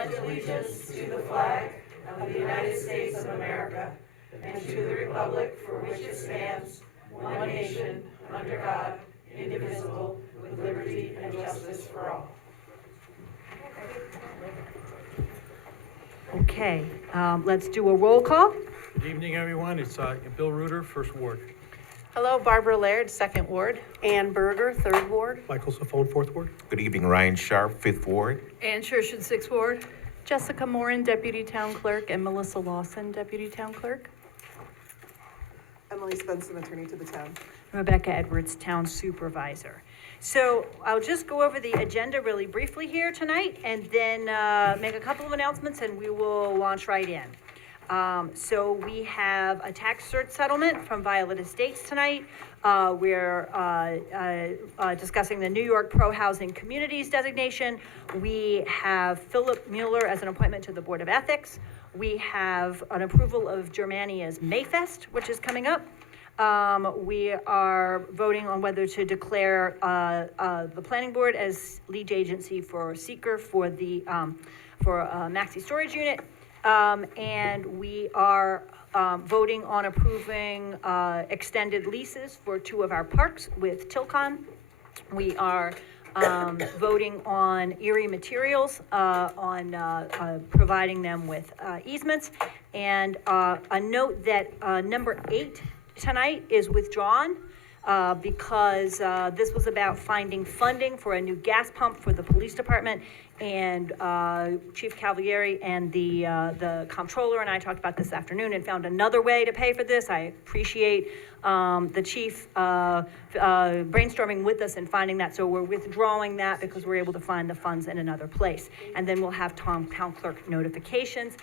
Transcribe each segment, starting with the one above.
pledge allegiance to the flag of the United States of America and to the republic for which it stands, one nation, under God, indivisible, with liberty and justice for all. Okay, let's do a roll call. Good evening, everyone. It's Bill Reuter, First Ward. Hello, Barbara Laird, Second Ward. Ann Berger, Third Ward. Michael Safone, Fourth Ward. Good evening, Ryan Sharp, Fifth Ward. Ann Schurshin, Sixth Ward. Jessica Moran, Deputy Town Clerk, and Melissa Lawson, Deputy Town Clerk. Emily Spencer, attorney to the town. Rebecca Edwards, Town Supervisor. So I'll just go over the agenda really briefly here tonight and then make a couple of announcements and we will launch right in. So we have a tax cert settlement from Violet Estates tonight. We're discussing the New York Pro Housing Communities designation. We have Philip Mueller as an appointment to the Board of Ethics. We have an approval of Germania's Mayfest, which is coming up. We are voting on whether to declare the planning board as lead agency for seeker for the maxi storage unit. And we are voting on approving extended leases for 2 of our parks with Tilcon. We are voting on Erie Materials on providing them with easements. And a note that number 8 tonight is withdrawn because this was about finding funding for a new gas pump for the police department. And Chief Cavalieri and the comptroller and I talked about this afternoon and found another way to pay for this. I appreciate the chief brainstorming with us and finding that. So we're withdrawing that because we're able to find the funds in another place. And then we'll have town clerk notifications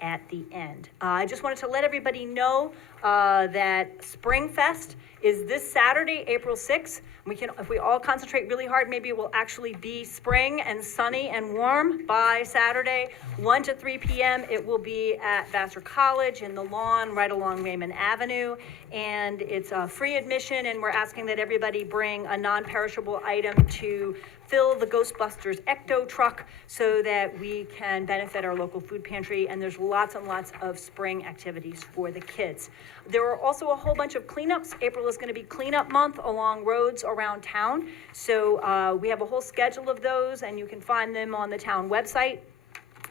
at the end. I just wanted to let everybody know that Spring Fest is this Saturday, April 6th. If we all concentrate really hard, maybe it will actually be spring and sunny and warm by Saturday, 1 to 3 p.m. It will be at Vassar College in the lawn right along Raymond Avenue. And it's a free admission, and we're asking that everybody bring a non-perishable item to fill the Ghostbusters Ecto truck so that we can benefit our local food pantry. And there's lots and lots of spring activities for the kids. There are also a whole bunch of cleanups. April is going to be cleanup month along roads around town. So we have a whole schedule of those, and you can find them on the town website.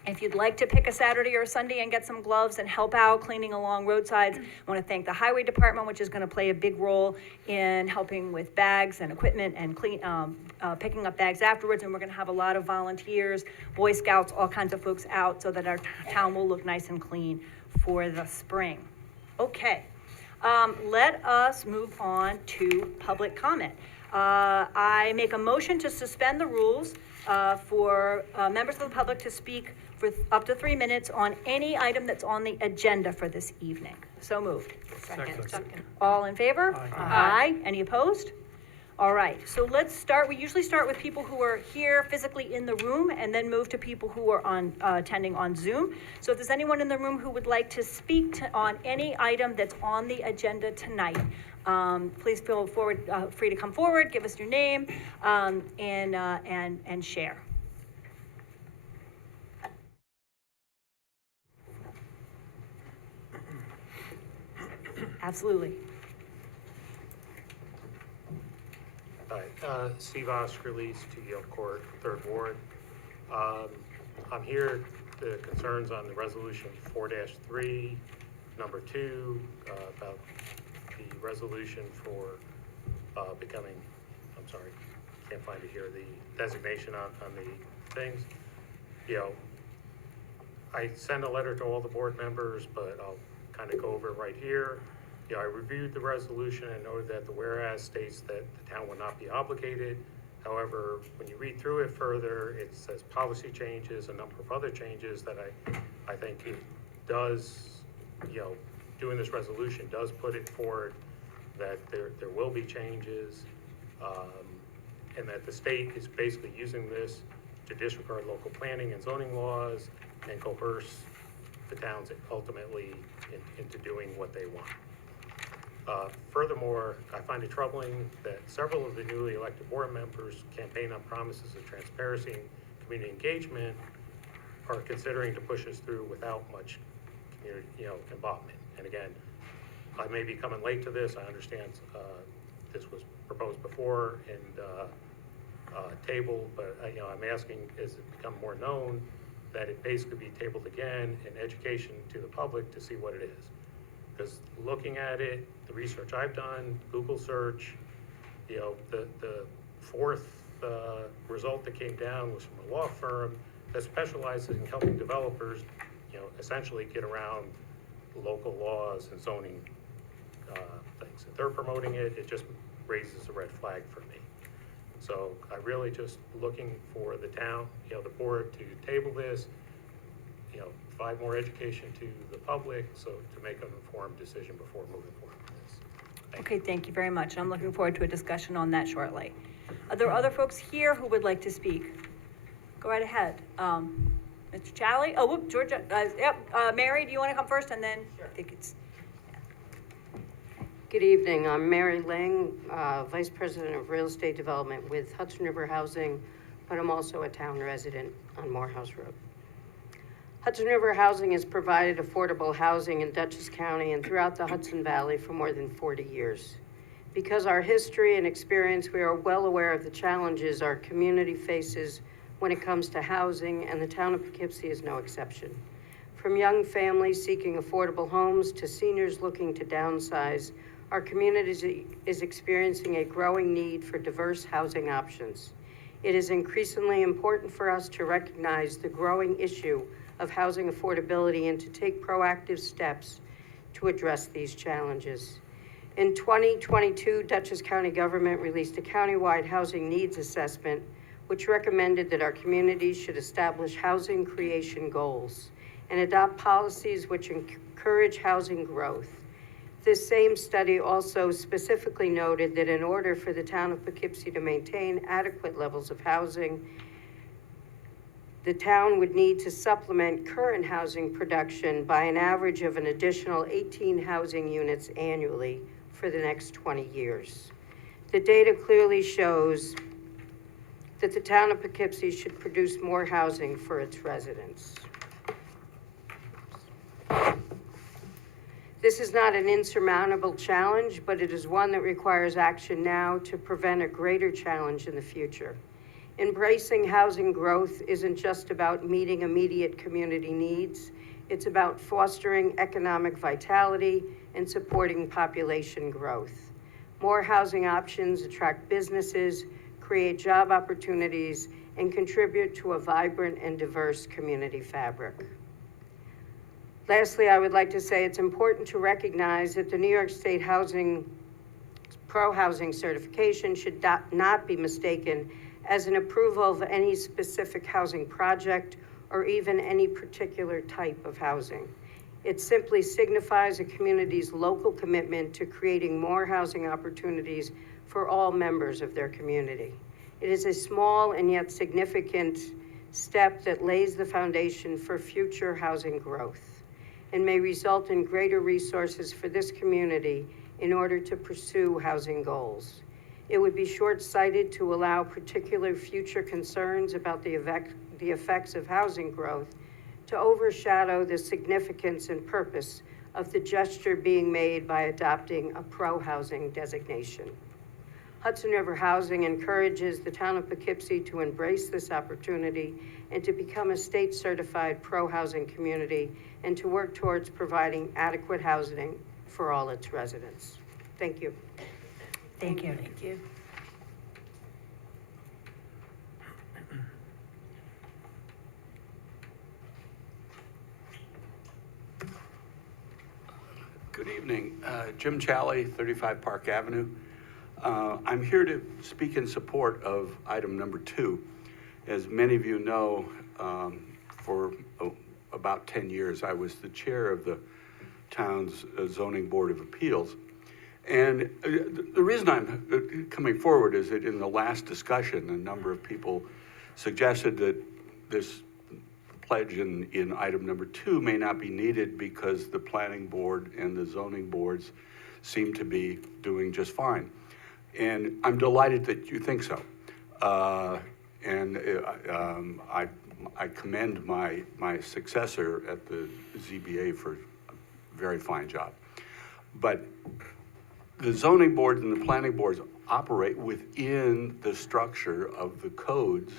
If you'd like to pick a Saturday or a Sunday and get some gloves and help out cleaning along roadsides, I want to thank the highway department, which is going to play a big role in helping with bags and equipment and picking up bags afterwards. And we're going to have a lot of volunteers, Boy Scouts, all kinds of folks out so that our town will look nice and clean for the spring. Okay, let us move on to public comment. I make a motion to suspend the rules for members of the public to speak for up to 3 minutes on any item that's on the agenda for this evening. So moved. Second. All in favor? Aye. Aye. Any opposed? All right, so let's start. We usually start with people who are here physically in the room and then move to people who are attending on Zoom. So if there's anyone in the room who would like to speak on any item that's on the agenda tonight, please feel free to come forward, give us your name, and share. Absolutely. Hi, Steve Oskerlees, 2 Yale Court, 3rd Ward. I'm here, the concerns on the resolution 4-3, number 2, about the resolution for becoming, I'm sorry, can't find it here, the designation on the things. You know, I send a letter to all the board members, but I'll kind of go over it right here. You know, I reviewed the resolution and noted that the whereas states that the town will not be obligated. However, when you read through it further, it says policy changes, a number of other changes that I think it does, you know, doing this resolution does put it forward that there will be changes, and that the state is basically using this to disregard local planning and zoning laws and coerce the towns ultimately into doing what they want. Furthermore, I find it troubling that several of the newly elected board members campaign on promises of transparency and community engagement are considering to push us through without much community, involvement. And again, I may be coming late to this. I understand this was proposed before and tabled, but I'm asking, is it become more known that it basically be tabled again in education to the public to see what it is? Because looking at it, the research I've done, Google search, the fourth result that came down was from a law firm that specializes in helping developers, essentially get around local laws and zoning things. If they're promoting it, it just raises a red flag for me. So I really just looking for the town, the board to table this, provide more education to the public, so to make an informed decision before moving forward with this. Okay, thank you very much. I'm looking forward to a discussion on that shortly. Are there other folks here who would like to speak? Go right ahead. Mr. Challey? Oh, whoop, Georgia, Mary, do you want to come first? And then I think it's, Good evening. I'm Mary Lang, Vice President of Real Estate Development with Hudson River Housing, but I'm also a town resident on Morehouse Road. Hudson River Housing has provided affordable housing in Dutchess County and throughout the Hudson Valley for more than 40 years. Because our history and experience, we are well aware of the challenges our community faces when it comes to housing, and the town of Poughkeepsie is no exception. From young families seeking affordable homes to seniors looking to downsize, our community is experiencing a growing need for diverse housing options. It is increasingly important for us to recognize the growing issue of housing affordability and to take proactive steps to address these challenges. In 2022, Dutchess County government released a countywide housing needs assessment, which recommended that our communities should establish housing creation goals and adopt policies which encourage housing growth. This same study also specifically noted that in order for the town of Poughkeepsie to maintain adequate levels of housing, the town would need to supplement current housing production by an average of an additional 18 housing units annually for the next 20 years. The data clearly shows that the town of Poughkeepsie should produce more housing for its residents. This is not an insurmountable challenge, but it is one that requires action now to prevent a greater challenge in the future. Embracing housing growth isn't just about meeting immediate community needs. It's about fostering economic vitality and supporting population growth. More housing options attract businesses, create job opportunities, and contribute to a vibrant and diverse community fabric. Lastly, I would like to say it's important to recognize that the New York State Pro-Housing certification should not be mistaken as an approval of any specific housing project or even any particular type of housing. It simply signifies a community's local commitment to creating more housing opportunities for all members of their community. It is a small and yet significant step that lays the foundation for future housing growth and may result in greater resources for this community in order to pursue housing goals. It would be short-sighted to allow particular future concerns about the effects of housing growth to overshadow the significance and purpose of the gesture being made by adopting a pro-housing designation. Hudson River Housing encourages the town of Poughkeepsie to embrace this opportunity and to become a state-certified pro-housing community and to work towards providing adequate housing for all its residents. Thank you. thank you. Thank you. Good evening. Jim Challey, 35 Park Avenue. I'm here to speak in support of item number 2. As many of you know, for about 10 years, I was the chair of the town's zoning board of appeals. And the reason I'm coming forward is that in the last discussion, a number of people suggested that this pledge in item number 2 may not be needed because the planning board and the zoning boards seem to be doing just fine. And I'm delighted that you think so. I commend my successor at the ZBA for a very fine job. But the zoning boards and the planning boards operate within the structure of the codes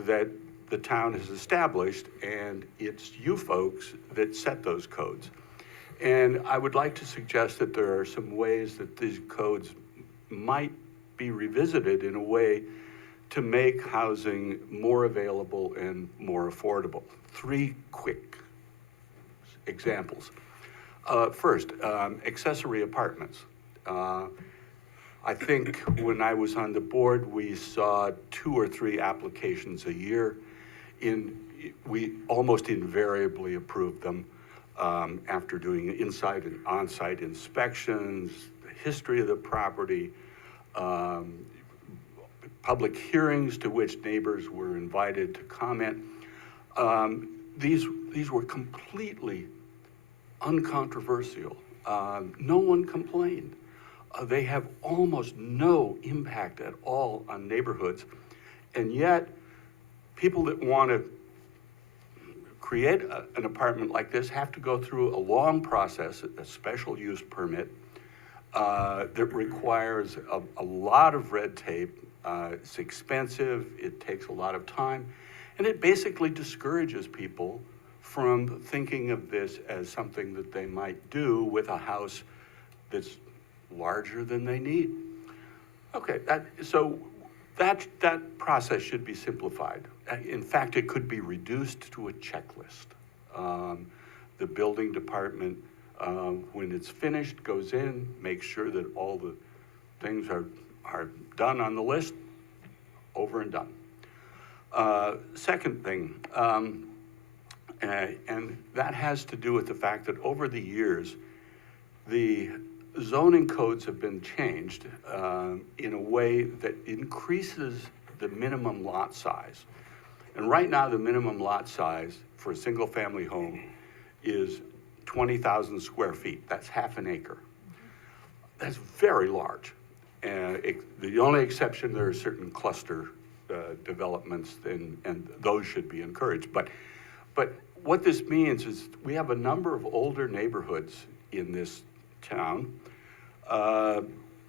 that the town has established, and it's you folks that set those codes. And I would like to suggest that there are some ways that these codes might be revisited in a way to make housing more available and more affordable. 3 quick examples. First, accessory apartments. I think when I was on the board, we saw 2 or 3 applications a year. We almost invariably approved them after doing inside and on-site inspections, the history of the property, public hearings to which neighbors were invited to comment. These were completely uncontroversial. No one complained. They have almost no impact at all on neighborhoods. And yet, people that want to create an apartment like this have to go through a long process, a special use permit that requires a lot of red tape. It's expensive, it takes a lot of time, and it basically discourages people from thinking of this as something that they might do with a house that's larger than they need. Okay, so that process should be simplified. In fact, it could be reduced to a checklist. The building department, when it's finished, goes in, makes sure that all the things are done on the list, over and done. Second thing, and that has to do with the fact that over the years, the zoning codes have been changed in a way that increases the minimum lot size. And right now, the minimum lot size for a single-family home is 20,000 square feet. That's half an acre. That's very large. The only exception, there are certain cluster developments, and those should be encouraged. But what this means is we have a number of older neighborhoods in this town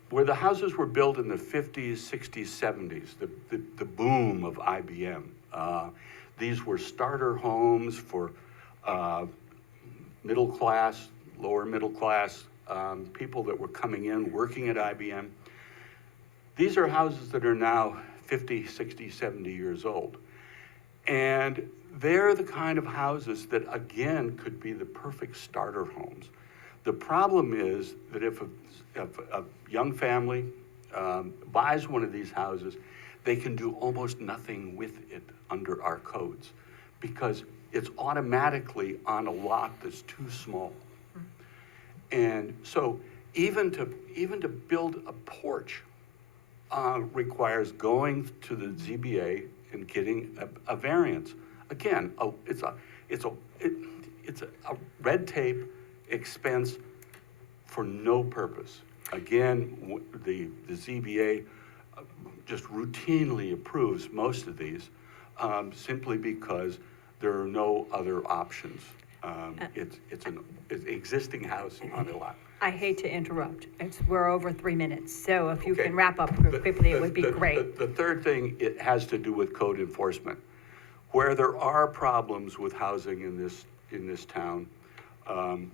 where the houses were built in the 50s, 60s, 70s, the boom of IBM. These were starter homes for middle class, lower middle class, people that were coming in, working at IBM. These are houses that are now 50, 60, 70 years old. And they're the kind of houses that, again, could be the perfect starter homes. The problem is that if a young family buys one of these houses, they can do almost nothing with it under our codes because it's automatically on a lot that's too small. And so even to build a porch requires going to the ZBA and getting a variance. Again, it's a red tape expense for no purpose. Again, the ZBA just routinely approves most of these simply because there are no other options. It's an existing house on a lot. I hate to interrupt. We're over 3 minutes, so if you Okay. can wrap up quickly, it would be great. The third thing, it has to do with code enforcement. Where there are problems with housing in this town,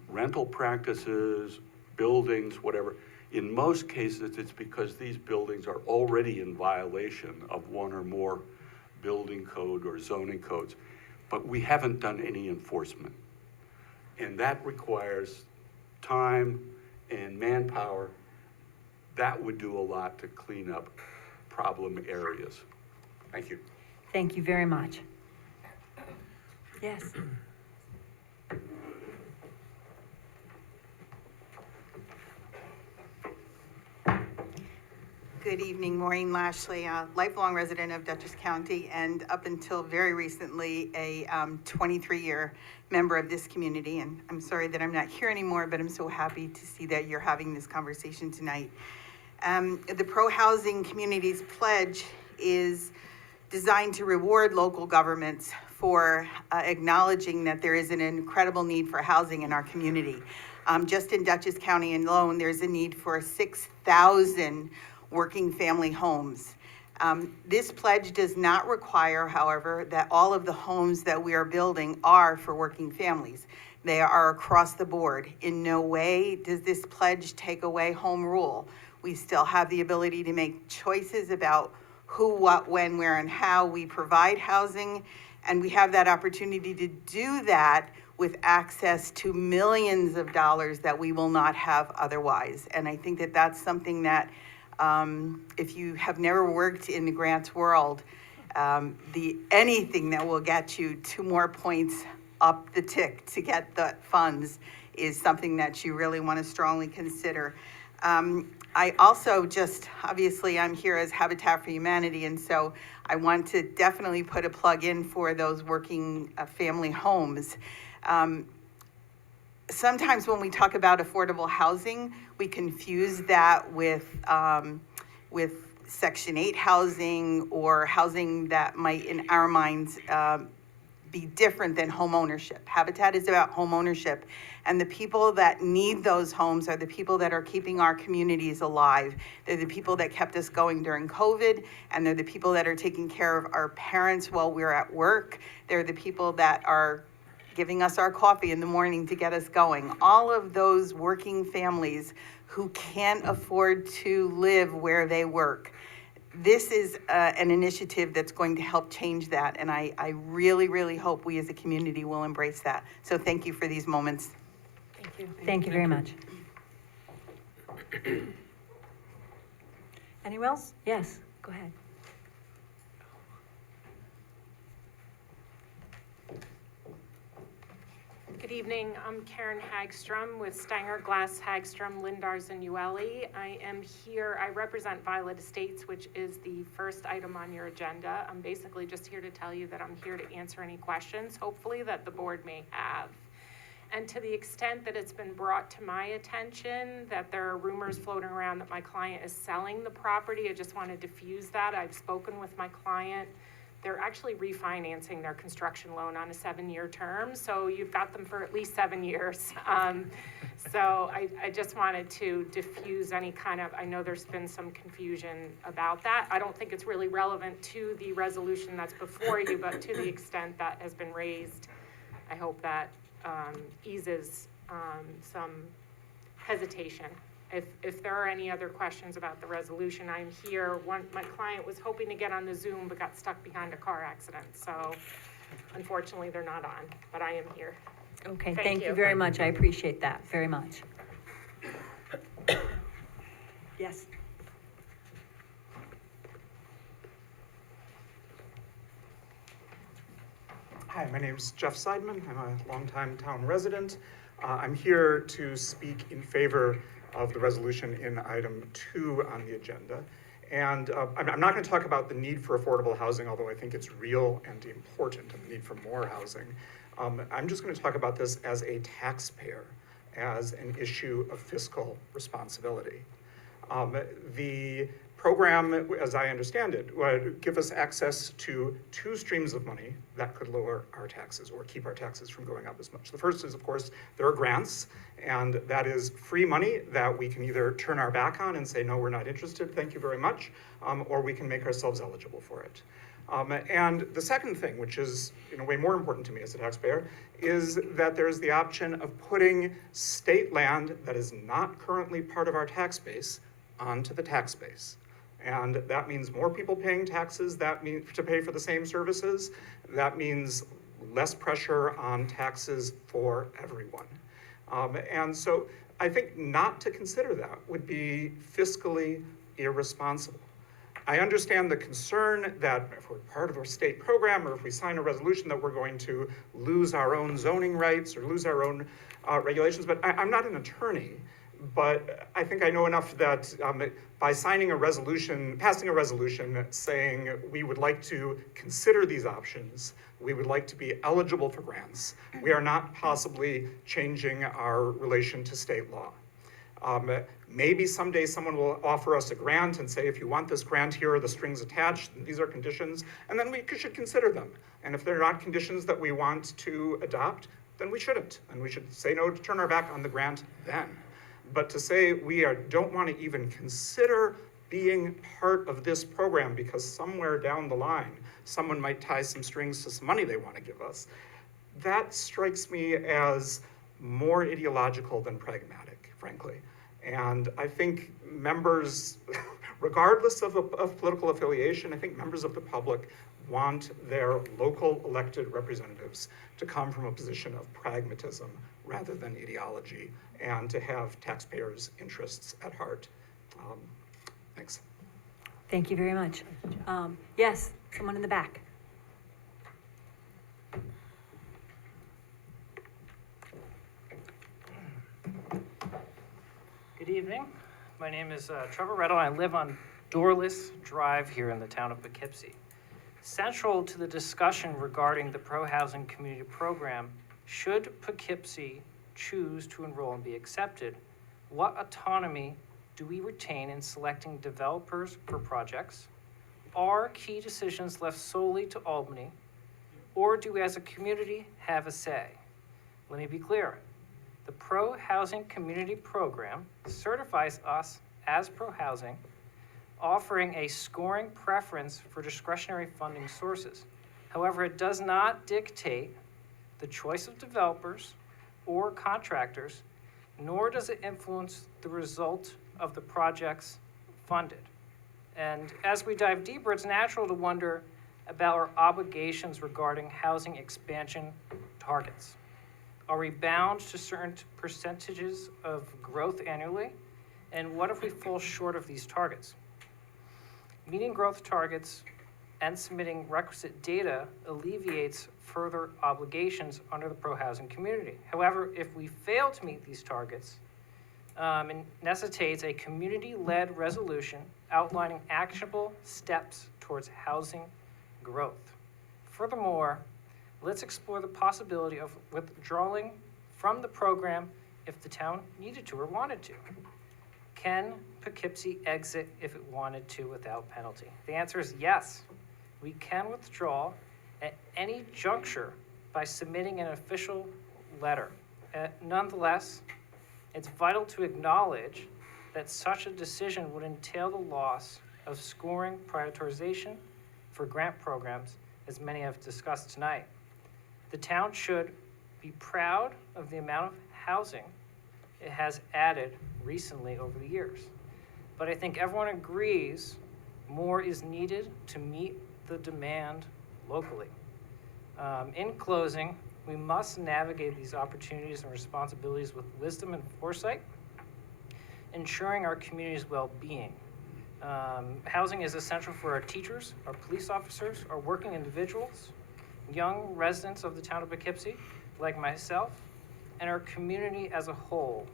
rental practices, buildings, whatever, in most cases, it's because these buildings are already in violation of one or more building code or zoning codes, but we haven't done any enforcement. And that requires time and manpower. That would do a lot to clean up problem areas. Thank you. Thank you very much. Yes. Good evening, Maureen Lashley, a lifelong resident of Dutchess County, and up until very recently, a 23-year member of this community. And I'm sorry that I'm not here anymore, but I'm so happy to see that you're having this conversation tonight. The Pro Housing Communities Pledge is designed to reward local governments for acknowledging that there is an incredible need for housing in our community. Just in Dutchess County alone, there's a need for 6,000 working family homes. This pledge does not require, however, that all of the homes that we are building are for working families. They are across the board. In no way does this pledge take away home rule. We still have the ability to make choices about who, what, when, where, and how we provide housing, and we have that opportunity to do that with access to millions of dollars that we will not have otherwise. And I think that that's something that if you have never worked in the grants world, anything that will get you 2 more points up the tick to get the funds is something that you really want to strongly consider. I also obviously I'm here as Habitat for Humanity, and so I want to definitely put a plug in for those working family homes. Sometimes when we talk about affordable housing, we confuse that with Section 8 housing or housing that might, in our minds, be different than home ownership. Habitat is about home ownership, and the people that need those homes are the people that are keeping our communities alive. They're the people that kept us going during COVID, and they're the people that are taking care of our parents while we're at work. They're the people that are giving us our coffee in the morning to get us going. All of those working families who can't afford to live where they work. This is an initiative that's going to help change that, and I really, really hope we as a community will embrace that. So thank you for these moments. Thank you. Thank you very much. Anyone else? Yes, go ahead. Good evening. I'm Karen Hagstrom with Stenger Glass, Hagstrom, Lindars, and Ueli. I am here, I represent Violet Estates, which is the first item on your agenda. I'm basically just here to tell you that I'm here to answer any questions, hopefully, that the board may have. And to the extent that it's been brought to my attention that there are rumors floating around that my client is selling the property, I just want to diffuse that. I've spoken with my client. They're actually refinancing their construction loan on a 7-year term, so you've got them for at least 7 years. So I just wanted to diffuse any kind of, I know there's been some confusion about that. I don't think it's really relevant to the resolution that's before you, but to the extent that has been raised, I hope that eases some hesitation. If there are any other questions about the resolution, I'm here. My client was hoping to get on the Zoom but got stuck behind a car accident. So unfortunately, they're not on, but I am here. Okay, thank you very much. I appreciate that very much. Yes. Hi, my name's Jeff Seidman. I'm a longtime town resident. I'm here to speak in favor of the resolution in item 2 on the agenda. And I'm not going to talk about the need for affordable housing, although I think it's real and important, and the need for more housing. I'm just going to talk about this as a taxpayer, as an issue of fiscal responsibility. The program, as I understand it, would give us access to 2 streams of money that could lower our taxes or keep our taxes from going up as much. The first is, of course, there are grants, and that is free money that we can either turn our back on and say, no, we're not interested, thank you very much, or we can make ourselves eligible for it. And the second thing, which is in a way more important to me as a taxpayer, is that there's the option of putting state land that is not currently part of our tax base onto the tax base. And that means more people paying taxes, that means to pay for the same services, that means less pressure on taxes for everyone. And so I think not to consider that would be fiscally irresponsible. I understand the concern that if we're part of a state program or if we sign a resolution that we're going to lose our own zoning rights or lose our own regulations, but I'm not an attorney. But I think I know enough that by signing a resolution, passing a resolution saying we would like to consider these options, we would like to be eligible for grants, we are not possibly changing our relation to state law. Maybe someday someone will offer us a grant and say, if you want this grant, here are the strings attached, these are conditions, and then we should consider them. And if they're not conditions that we want to adopt, then we shouldn't. And we should say no, to turn our back on the grant then. But to say don't want to even consider being part of this program because somewhere down the line, someone might tie some strings to some money they want to give us, that strikes me as more ideological than pragmatic, frankly. And I think members, regardless of political affiliation, I think members of the public want their local elected representatives to come from a position of pragmatism rather than ideology, and to have taxpayers' interests at heart. Thanks. Thank you very much. Yes, someone in the back. Good evening. My name is Trevor Reddle. I live on Doorless Drive here in the town of Poughkeepsie. Central to the discussion regarding the pro-housing community program, should Poughkeepsie choose to enroll and be accepted, what autonomy do we retain in selecting developers for projects? Are key decisions left solely to Albany, or do we as a community have a say? Let me be clear. The pro-housing community program certifies us as pro-housing, offering a scoring preference for discretionary funding sources. However, it does not dictate the choice of developers or contractors, nor does it influence the result of the projects funded. And as we dive deeper, it's natural to wonder about our obligations regarding housing expansion targets. Are we bound to certain percentages of growth annually? And what if we fall short of these targets? Meeting growth targets and submitting requisite data alleviates further obligations under the pro-housing community. However, if we fail to meet these targets, it necessitates a community-led resolution outlining actionable steps towards housing growth. Furthermore, let's explore the possibility of withdrawing from the program if the town needed to or wanted to. Can Poughkeepsie exit if it wanted to without penalty? The answer is yes. We can withdraw at any juncture by submitting an official letter. Nonetheless, it's vital to acknowledge that such a decision would entail the loss of scoring prioritization for grant programs, as many have discussed tonight. The town should be proud of the amount of housing it has added recently over the years. But I think everyone agrees more is needed to meet the demand locally. In closing, we must navigate these opportunities and responsibilities with wisdom and foresight, ensuring our community's well-being. Housing is essential for our teachers, our police officers, our working individuals, young residents of the town of Poughkeepsie, like myself, and our community as a whole.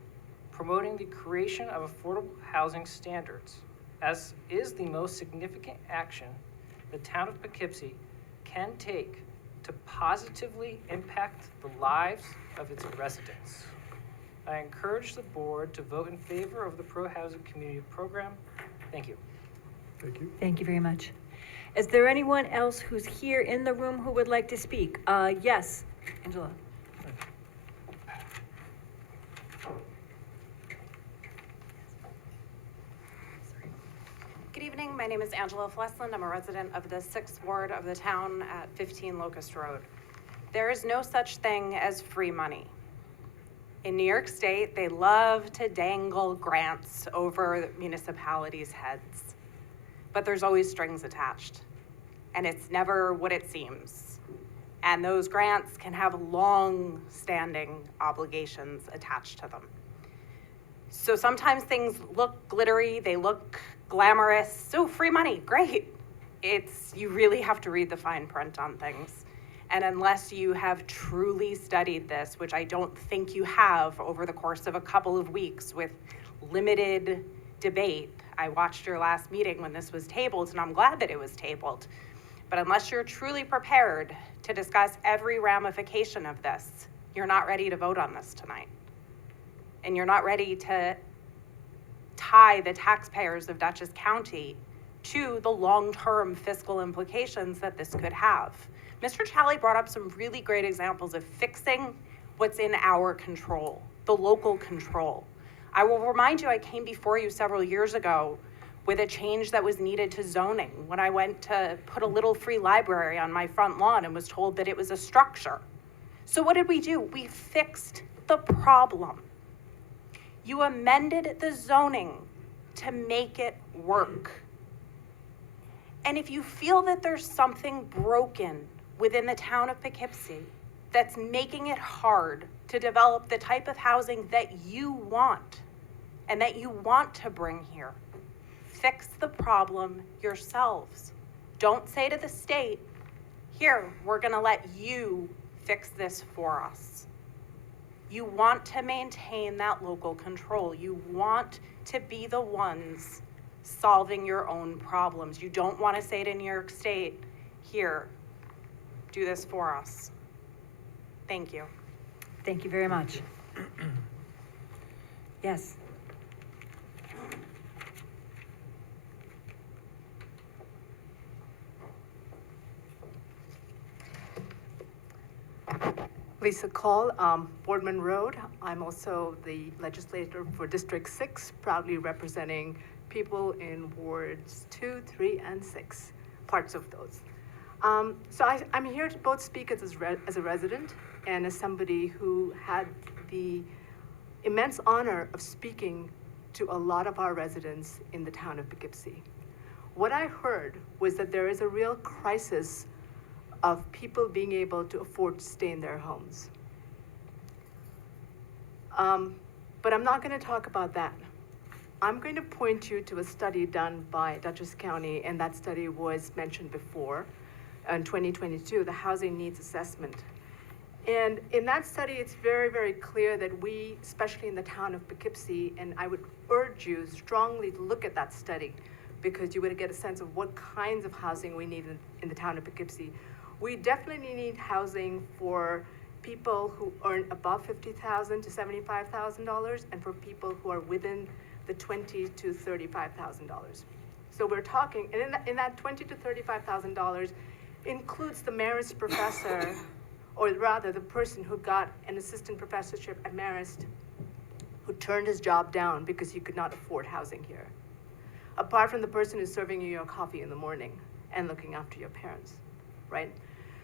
Promoting the creation of affordable housing standards, as is the most significant action the town of Poughkeepsie can take to positively impact the lives of its residents. I encourage the board to vote in favor of the pro-housing community program. Thank you. Thank you. Thank you very much. Is there anyone else who's here in the room who would like to speak? Yes, Angela. Good evening, my name is Angela Flesland. I'm a resident of the 6th Ward of the town at 15 Locust Road. There is no such thing as free money. In New York State, they love to dangle grants over municipalities' heads, but there's always strings attached, and it's never what it seems. And those grants can have long-standing obligations attached to them. So sometimes things look glittery, they look glamorous, so free money, great. You really have to read the fine print on things. And unless you have truly studied this, which I don't think you have over the course of a couple of weeks with limited debate, I watched your last meeting when this was tabled, and I'm glad that it was tabled. But unless you're truly prepared to discuss every ramification of this, you're not ready to vote on this tonight. And you're not ready to tie the taxpayers of Dutchess County to the long-term fiscal implications that this could have. Mr. Challey brought up some really great examples of fixing what's in our control, the local control. I will remind you, I came before you several years ago with a change that was needed to zoning when I went to put a little free library on my front lawn and was told that it was a structure. So what did we do? We fixed the problem. You amended the zoning to make it work. And if you feel that there's something broken within the town of Poughkeepsie that's making it hard to develop the type of housing that you want and that you want to bring here, fix the problem yourselves. Don't say to the state, here, we're gonna let you fix this for us. You want to maintain that local control. You want to be the ones solving your own problems. You don't want to say to New York State, here, do this for us. Thank you. Thank you very much. Yes. Lisa Call, Boardman Road. I'm also the legislator for District 6, proudly representing people in wards 2, 3, and 6, parts of those. So I'm here to both speak as a resident and as somebody who had the immense honor of speaking to a lot of our residents in the town of Poughkeepsie. What I heard was that there is a real crisis of people being able to afford to stay in their homes. But I'm not going to talk about that. I'm going to point you to a study done by Dutchess County, and that study was mentioned before in 2022, the Housing Needs Assessment. And in that study, it's very, very clear that we, especially in the town of Poughkeepsie, and I would urge you strongly to look at that study because you would get a sense of what kinds of housing we need in the town of Poughkeepsie. We definitely need housing for people who earn above $50,000 to $75,000 and for people who are within the $20,000 to $35,000. So we're talking, and in that $20,000 to $35,000 includes the Marist professor, or rather the person who got an assistant professorship at Marist, who turned his job down because he could not afford housing here. Apart from the person who's serving you your coffee in the morning and looking after your parents, right?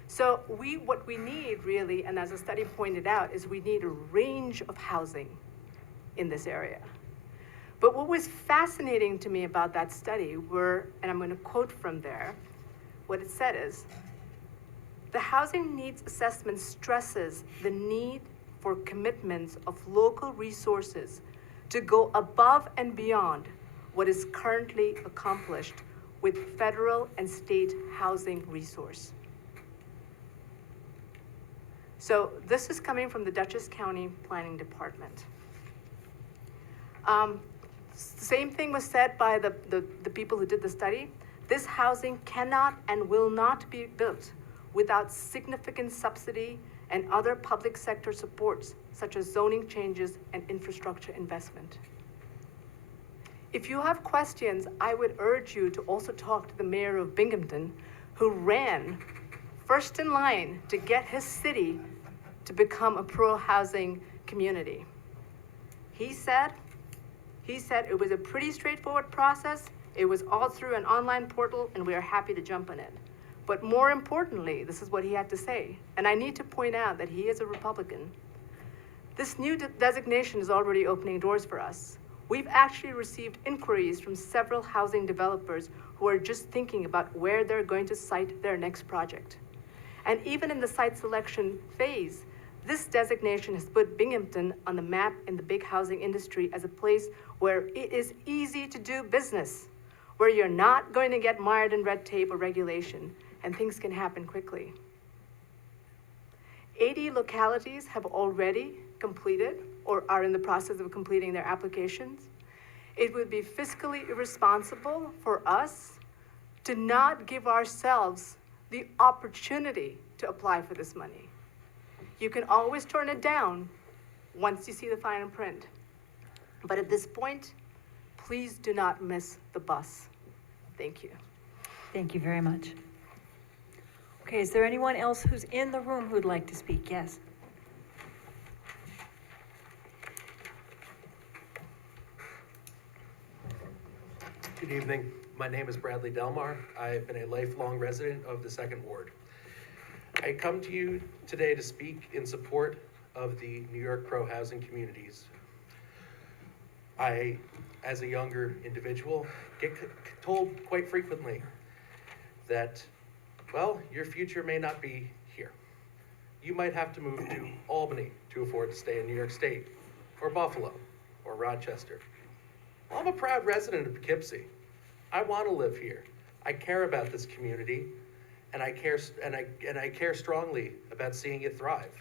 So what we need really, and as the study pointed out, is we need a range of housing in this area. But what was fascinating to me about that study were, and I'm going to quote from there, what it said is, the housing needs assessment stresses the need for commitments of local resources to go above and beyond what is currently accomplished with federal and state housing resource. So this is coming from the Dutchess County Planning Department. Same thing was said by the people who did the study. This housing cannot and will not be built without significant subsidy and other public sector supports, such as zoning changes and infrastructure investment. If you have questions, I would urge you to also talk to the mayor of Binghamton, who ran first in line to get his city to become a pro-housing community. He said it was a pretty straightforward process. It was all through an online portal, and we are happy to jump on it. But more importantly, this is what he had to say. And I need to point out that he is a Republican. This new designation is already opening doors for us. We've actually received inquiries from several housing developers who are just thinking about where they're going to site their next project. And even in the site selection phase, this designation has put Binghamton on the map in the big housing industry as a place where it is easy to do business, where you're not going to get mired in red tape or regulation, and things can happen quickly. 80 localities have already completed or are in the process of completing their applications. It would be fiscally irresponsible for us to not give ourselves the opportunity to apply for this money. You can always turn it down once you see the fine print. But at this point, please do not miss the bus. Thank you. Thank you very much. Okay, is there anyone else who's in the room who'd like to speak? Yes. Good evening. My name is Bradley Delmar. I've been a lifelong resident of the Second Ward. I come to you today to speak in support of the New York pro-housing communities. I, as a younger individual, get told quite frequently that, well, your future may not be here. You might have to move to Albany to afford to stay in New York State, or Buffalo, or Rochester. Well, I'm a proud resident of Poughkeepsie. I want to live here. I care about this community, and I care strongly about seeing it thrive.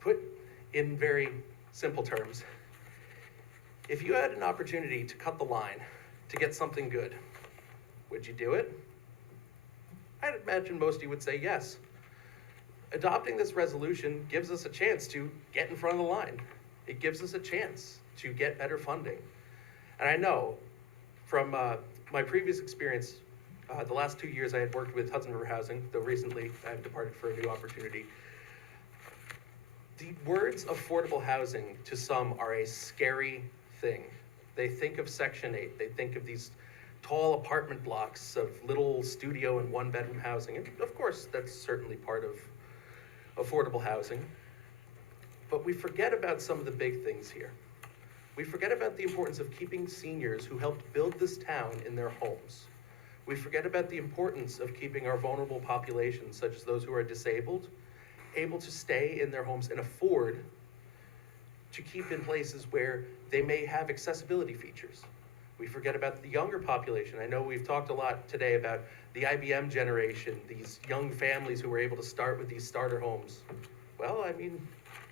Put in very simple terms, if you had an opportunity to cut the line to get something good, would you do it? I'd imagine most of you would say yes. Adopting this resolution gives us a chance to get in front of the line. It gives us a chance to get better funding. And I know from my previous experience, the last 2 years I had worked with Hudson River Housing, though recently I've departed for a new opportunity. The words affordable housing to some are a scary thing. They think of Section 8, they think of these tall apartment blocks of little studio and one-bedroom housing. And of course, that's certainly part of affordable housing. But we forget about some of the big things here. We forget about the importance of keeping seniors who helped build this town in their homes. We forget about the importance of keeping our vulnerable populations, such as those who are disabled, able to stay in their homes and afford to keep in places where they may have accessibility features. We forget about the younger population. I know we've talked a lot today about the IBM generation, these young families who were able to start with these starter homes. Well, I mean,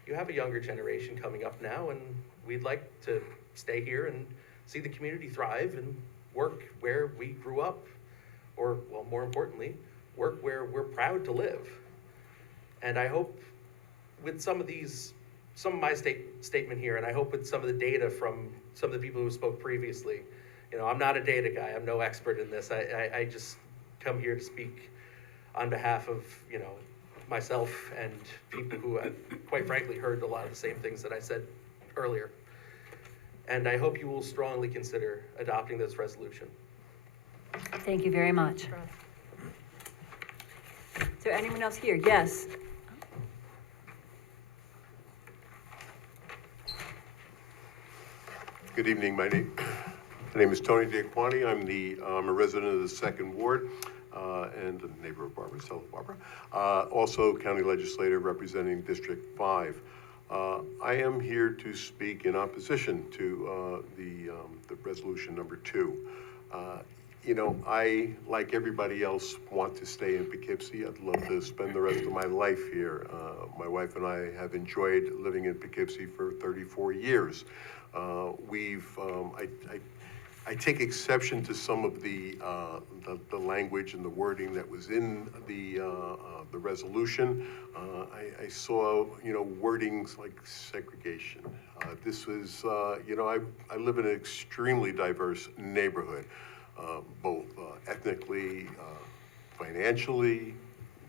you have a younger generation coming up now, and we'd like to stay here and see the community thrive and work where we grew up, or, well, more importantly, work where we're proud to live. And I hope with some of my statement here, and I hope with some of the data from some of the people who spoke previously, I'm not a data guy, I'm no expert in this. I just come here to speak on behalf of, myself and people who have, quite frankly, heard a lot of the same things that I said earlier. And I hope you will strongly consider adopting this resolution. Thank you very much. Is there anyone else here? Yes. Good evening. My name is Tony DeAquani. I'm a resident of the Second Ward and a neighbor of Barbara, South Barbara. Also county legislator representing District 5. I am here to speak in opposition to the resolution number 2. I, like everybody else, want to stay in Poughkeepsie. I'd love to spend the rest of my life here. My wife and I have enjoyed living in Poughkeepsie for 34 years. I take exception to some of the language and the wording that was in the resolution. I saw, wordings like segregation. This was, I live in an extremely diverse neighborhood, both ethnically, financially,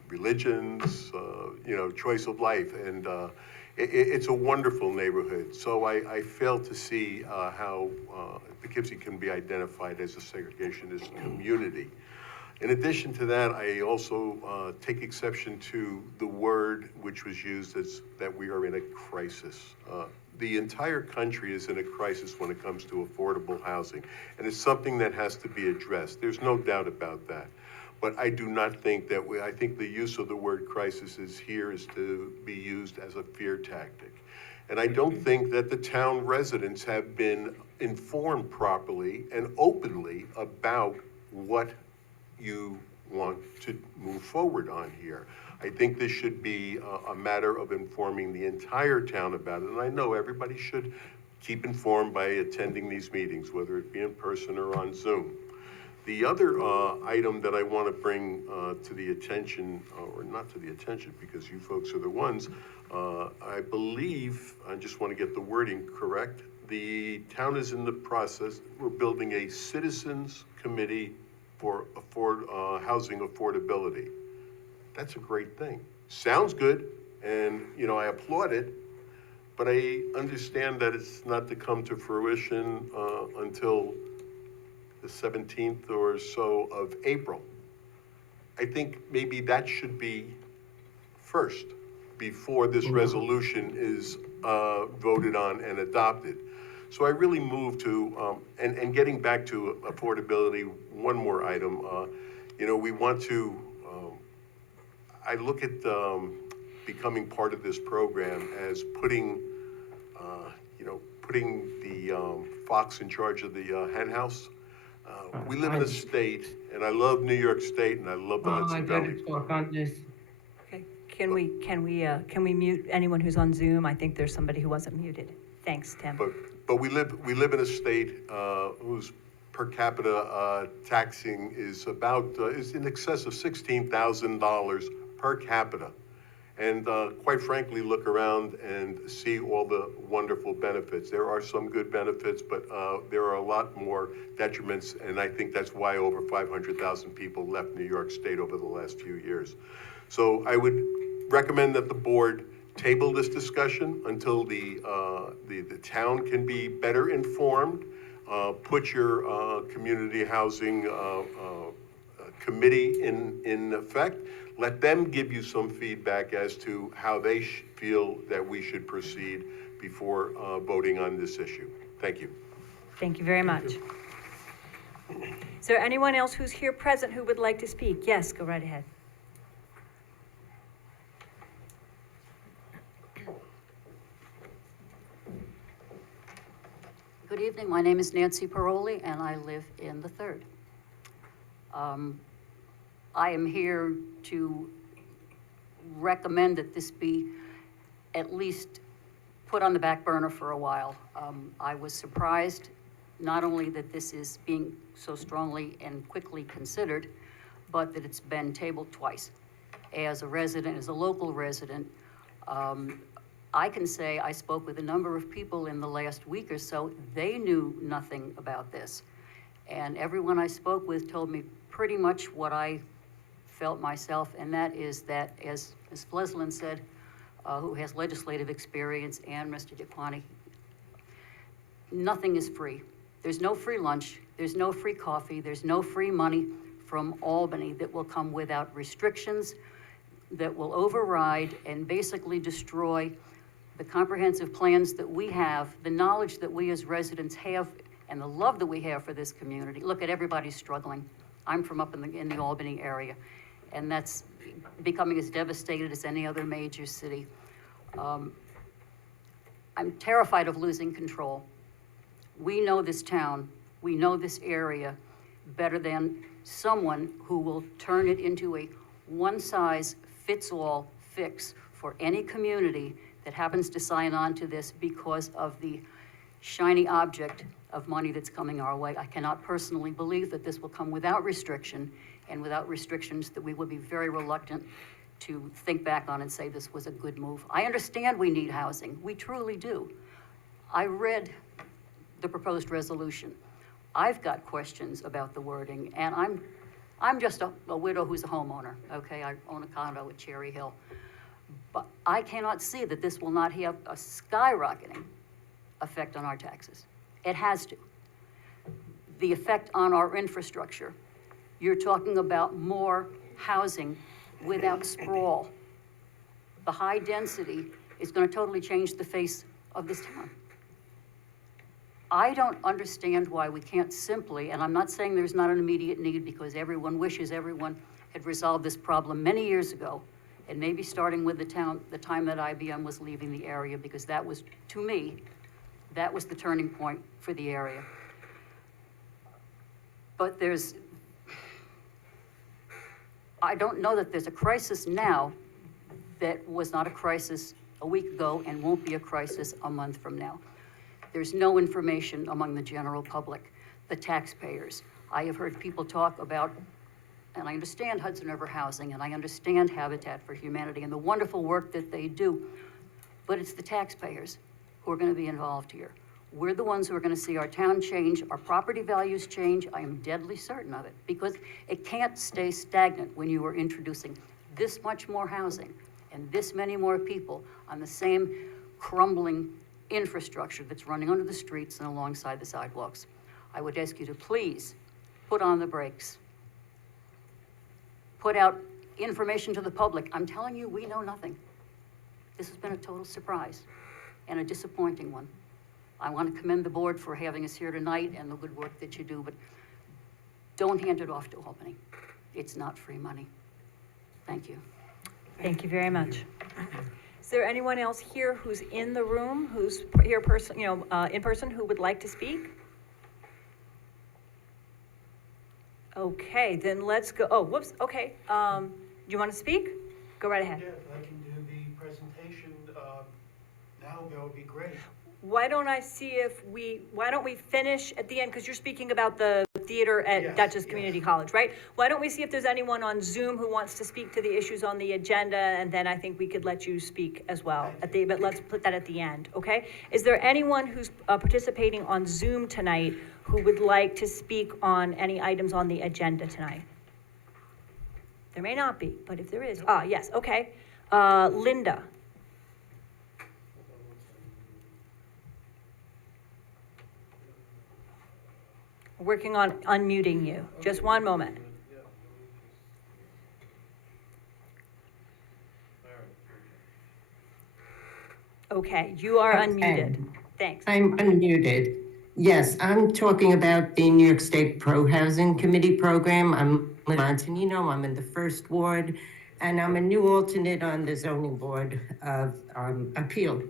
religions, choice of life, and it's a wonderful neighborhood. So I fail to see how Poughkeepsie can be identified as a segregationist community. In addition to that, I also take exception to the word which was used as that we are in a crisis. The entire country is in a crisis when it comes to affordable housing, and it's something that has to be addressed. There's no doubt about that. But I do not think that I think the use of the word crisis is to be used as a fear tactic. And I don't think that the town residents have been informed properly and openly about what you want to move forward on here. I think this should be a matter of informing the entire town about it. And I know everybody should keep informed by attending these meetings, whether it be in person or on Zoom. The other item that I want to bring to the attention, or not to the attention, because you folks are the ones, I believe, I just want to get the wording correct, the town is in the process, we're building a citizens committee for housing affordability. That's a great thing. Sounds good, and, you know, I applaud it, but I understand that it's not to come to fruition until the 17th or so of April. I think maybe that should be first, before this resolution is voted on and adopted. So I really move to, and getting back to affordability, one more item. You know, we want to, I look at becoming part of this program as putting, you know, putting the fox in charge of the hen house. We live in a state, and I love New York State, and I love the Hudson Valley. Okay, can we mute anyone who's on Zoom? I think there's somebody who wasn't muted. Thanks, Tim. But we live in a state whose per capita taxing is about, is in excess of $16,000 per capita. And quite frankly, look around and see all the wonderful benefits. There are some good benefits, but there are a lot more detriments, and I think that's why over 500,000 people left New York State over the last few years. So I would recommend that the board table this discussion until the town can be better informed. Put your community housing committee in effect. Let them give you some feedback as to how they feel that we should proceed before voting on this issue. Thank you. Thank you very much. Is there anyone else who's here present who would like to speak? Yes, go right ahead. Good evening. My name is Nancy Paroli, and I live in the 3rd. I am here to recommend that this be at least put on the back burner for a while. I was surprised not only that this is being so strongly and quickly considered, but that it's been tabled twice. As a resident, as a local resident, I can say I spoke with a number of people in the last week or so. They knew nothing about this. And everyone I spoke with told me pretty much what I felt myself, and that is that, as Ms. Fleslin said, who has legislative experience, and Mr. DeQuani, nothing is free. There's no free lunch, there's no free coffee, there's no free money from Albany that will come without restrictions that will override and basically destroy the comprehensive plans that we have, the knowledge that we as residents have, and the love that we have for this community. Look at everybody's struggling. I'm from up in the Albany area, and that's becoming as devastated as any other major city. I'm terrified of losing control. We know this town, we know this area better than someone who will turn it into a one-size-fits-all fix for any community that happens to sign on to this because of the shiny object of money that's coming our way. I cannot personally believe that this will come without restriction, and without restrictions that we would be very reluctant to think back on and say this was a good move. I understand we need housing. We truly do. I read the proposed resolution. I've got questions about the wording, and I'm just a widow who's a homeowner, okay? I own a condo at Cherry Hill. But I cannot see that this will not have a skyrocketing effect on our taxes. It has to. The effect on our infrastructure. You're talking about more housing without sprawl. The high density is going to totally change the face of this town. I don't understand why we can't simply, and I'm not saying there's not an immediate need because everyone wishes everyone had resolved this problem many years ago, and maybe starting with the time that IBM was leaving the area, because that was, to me, that was the turning point for the area. But I don't know that there's a crisis now that was not a crisis a week ago and won't be a crisis a month from now. There's no information among the general public, the taxpayers. I have heard people talk about, and I understand Hudson River Housing, and I understand Habitat for Humanity and the wonderful work that they do, but it's the taxpayers who are gonna be involved here. We're the ones who are gonna see our town change, our property values change. I am deadly certain of it, because it can't stay stagnant when you are introducing this much more housing and this many more people on the same crumbling infrastructure that's running under the streets and alongside the sidewalks. I would ask you to please put on the brakes. Put out information to the public. I'm telling you, we know nothing. This has been a total surprise and a disappointing one. I want to commend the board for having us here tonight and the good work that you do, but don't hand it off to Albany. It's not free money. Thank you. Thank you very much. Is there anyone else here who's in the room, who's here in person, who would like to speak? Okay, then let's go. Oh, whoops. Okay. Do you want to speak? Go right ahead. Yeah, if I can do the presentation now, that would be great. Why don't we finish at the end, because you're speaking about the theater at Yes, Dutchess Community College, right? Why don't we see if there's anyone on Zoom who wants to speak to the issues on the agenda, and then I think we could let you speak as well. But let's put that at the end, okay? Is there anyone who's participating on Zoom tonight who would like to speak on any items on the agenda tonight? There may not be, but if there is, yes, okay. Linda. Working on unmuting you. Just one moment. Okay, you are unmuted. Thanks. I'm unmuted. Yes, I'm talking about the New York State Pro Housing Committee program. I'm in Montanino, I'm in the first ward, and I'm a new alternate on the zoning board of appeal.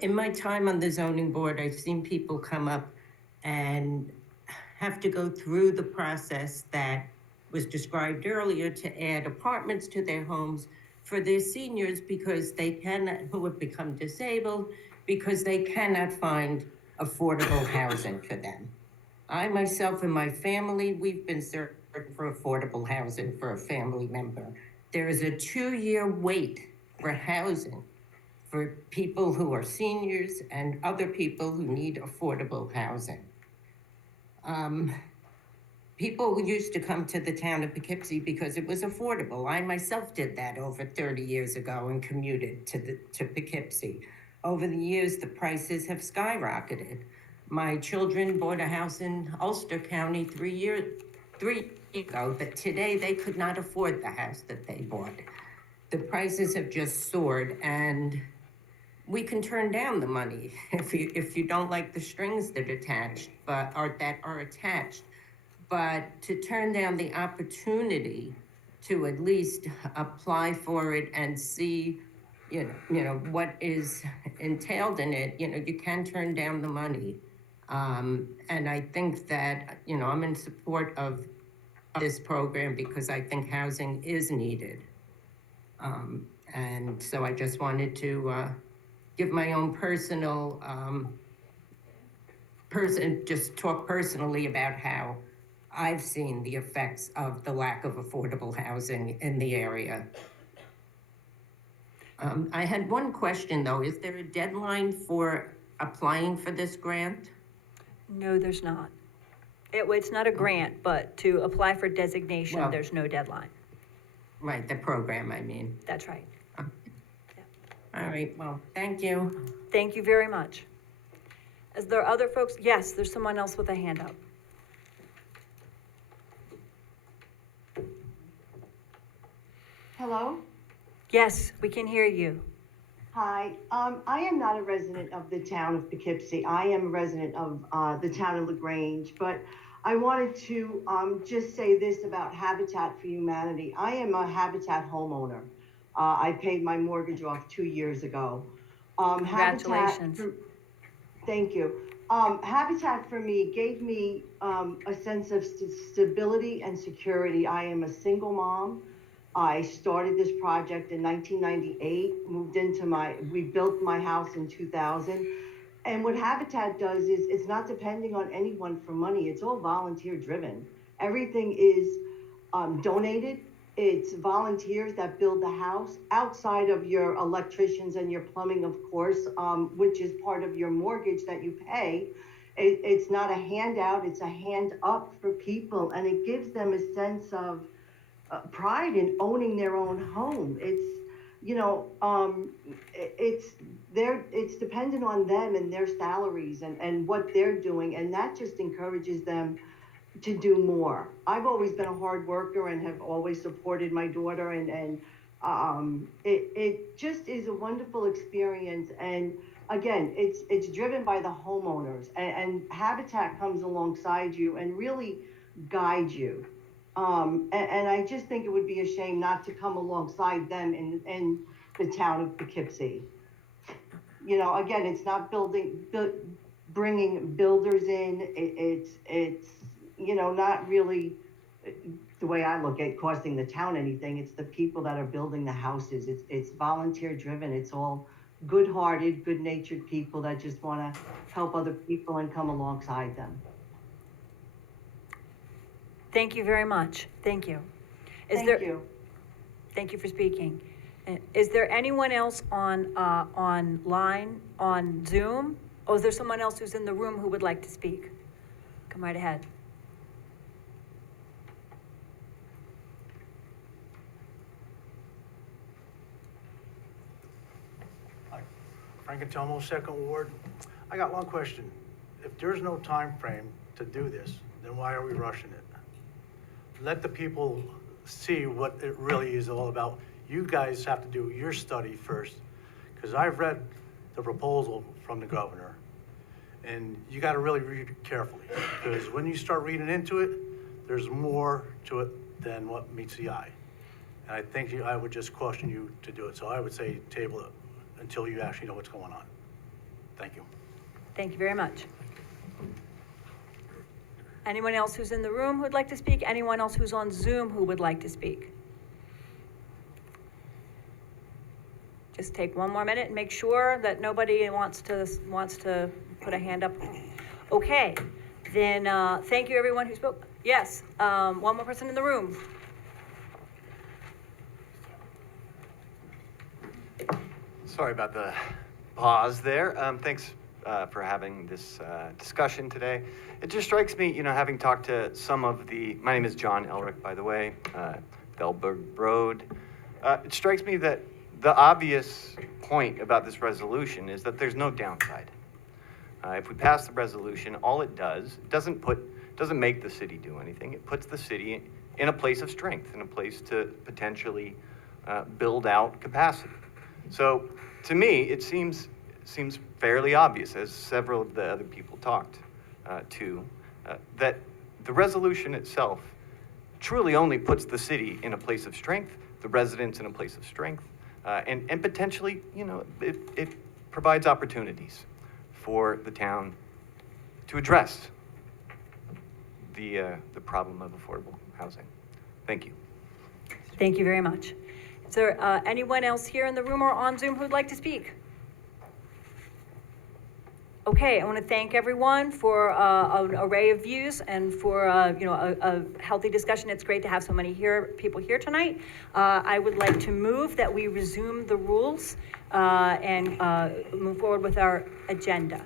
In my time on the zoning board, I've seen people come up and have to go through the process that was described earlier to add apartments to their homes for their seniors because they cannot, who have become disabled, because they cannot find affordable housing for them. I myself and my family, we've been searching for affordable housing for a family member. There is a 2-year wait for housing for people who are seniors and other people who need affordable housing. People used to come to the town of Poughkeepsie because it was affordable. I myself did that over 30 years ago and commuted to Poughkeepsie. Over the years, the prices have skyrocketed. My children bought a house in Ulster County 3 years ago, but today they could not afford the house that they bought. The prices have just soared, and we can turn down the money if you don't like the strings that are attached. But to turn down the opportunity to at least apply for it and see, you know what is entailed in it, you can turn down the money. And I think that, I'm in support of this program because I think housing is needed. And so I just wanted to give my own personal, just talk personally about how I've seen the effects of the lack of affordable housing in the area. I had one question though. Is there a deadline for applying for this grant? No, there's not. It's not a grant, but to apply for designation, Well, there's no deadline. Right, the program, I mean. That's right. All right, well, thank you. Thank you very much. Is there other folks? Yes, there's someone else with a hand up. Hello? Yes, we can hear you. Hi. I am not a resident of the town of Poughkeepsie. I am a resident of the town of LaGrange, but I wanted to just say this about Habitat for Humanity. I am a Habitat homeowner. I paid my mortgage off 2 years ago. Congratulations. Thank you. Habitat for me gave me a sense of stability and security. I am a single mom. I started this project in 1998, we built my house in 2000, And what Habitat does is it's not depending on anyone for money. It's all volunteer driven. Everything is donated. It's volunteers that build the house outside of your electricians and your plumbing, of course, which is part of your mortgage that you pay. It's not a handout, it's a hand up for people, and it gives them a sense of pride in owning their own home. It's, you know, it's dependent on them and their salaries and what they're doing, and that just encourages them to do more. I've always been a hard worker and have always supported my daughter, and it just is a wonderful experience. And again, it's driven by the homeowners, and Habitat comes alongside you and really guides you. And I just think it would be a shame not to come alongside them in the town of Poughkeepsie. You know, again, it's not bringing builders in. It's you know, not really the way I look at it, costing the town anything. It's the people that are building the houses. It's volunteer driven. It's all good-hearted, good-natured people that just want to help other people and come alongside them. Thank you very much. Thank you. Thank you. Thank you for speaking. Is there anyone else online, on Zoom? Or is there someone else who's in the room who would like to speak? Come right ahead. Frank and Tomo, Second Ward. I got one question. If there's no time frame to do this, then why are we rushing it? Let the people see what it really is all about. You guys have to do your study first, because I've read the proposal from the governor, and you got to really read it carefully, because when you start reading into it, there's more to it than what meets the eye. And I think I would just caution you to do it. So I would say table it until you actually know what's going on. Thank you. Thank you very much. Anyone else who's in the room who would like to speak? Anyone else who's on Zoom who would like to speak? Just take one more minute and make sure that nobody wants to put a hand up. Okay, then thank you everyone who spoke. Yes, one more person in the room. Sorry about the pause there. Thanks for having this discussion today. It just strikes me, you know, having talked to some of my name is John Elric, by the way, Bellberg Road. It strikes me that the obvious point about this resolution is that there's no downside. If we pass the resolution, all it doesn't make the city do anything. It puts the city in a place of strength, in a place to potentially build out capacity. So to me, it seems fairly obvious, as several of the other people talked to, that the resolution itself truly only puts the city in a place of strength, the residents in a place of strength, and potentially, you know, it provides opportunities for the town to address the problem of affordable housing. Thank you. Thank you very much. Is there anyone else here in the room or on Zoom who would like to speak? Okay, I want to thank everyone for an array of views and for a healthy discussion. It's great to have so many people here tonight. I would like to move that we resume the rules and move forward with our agenda.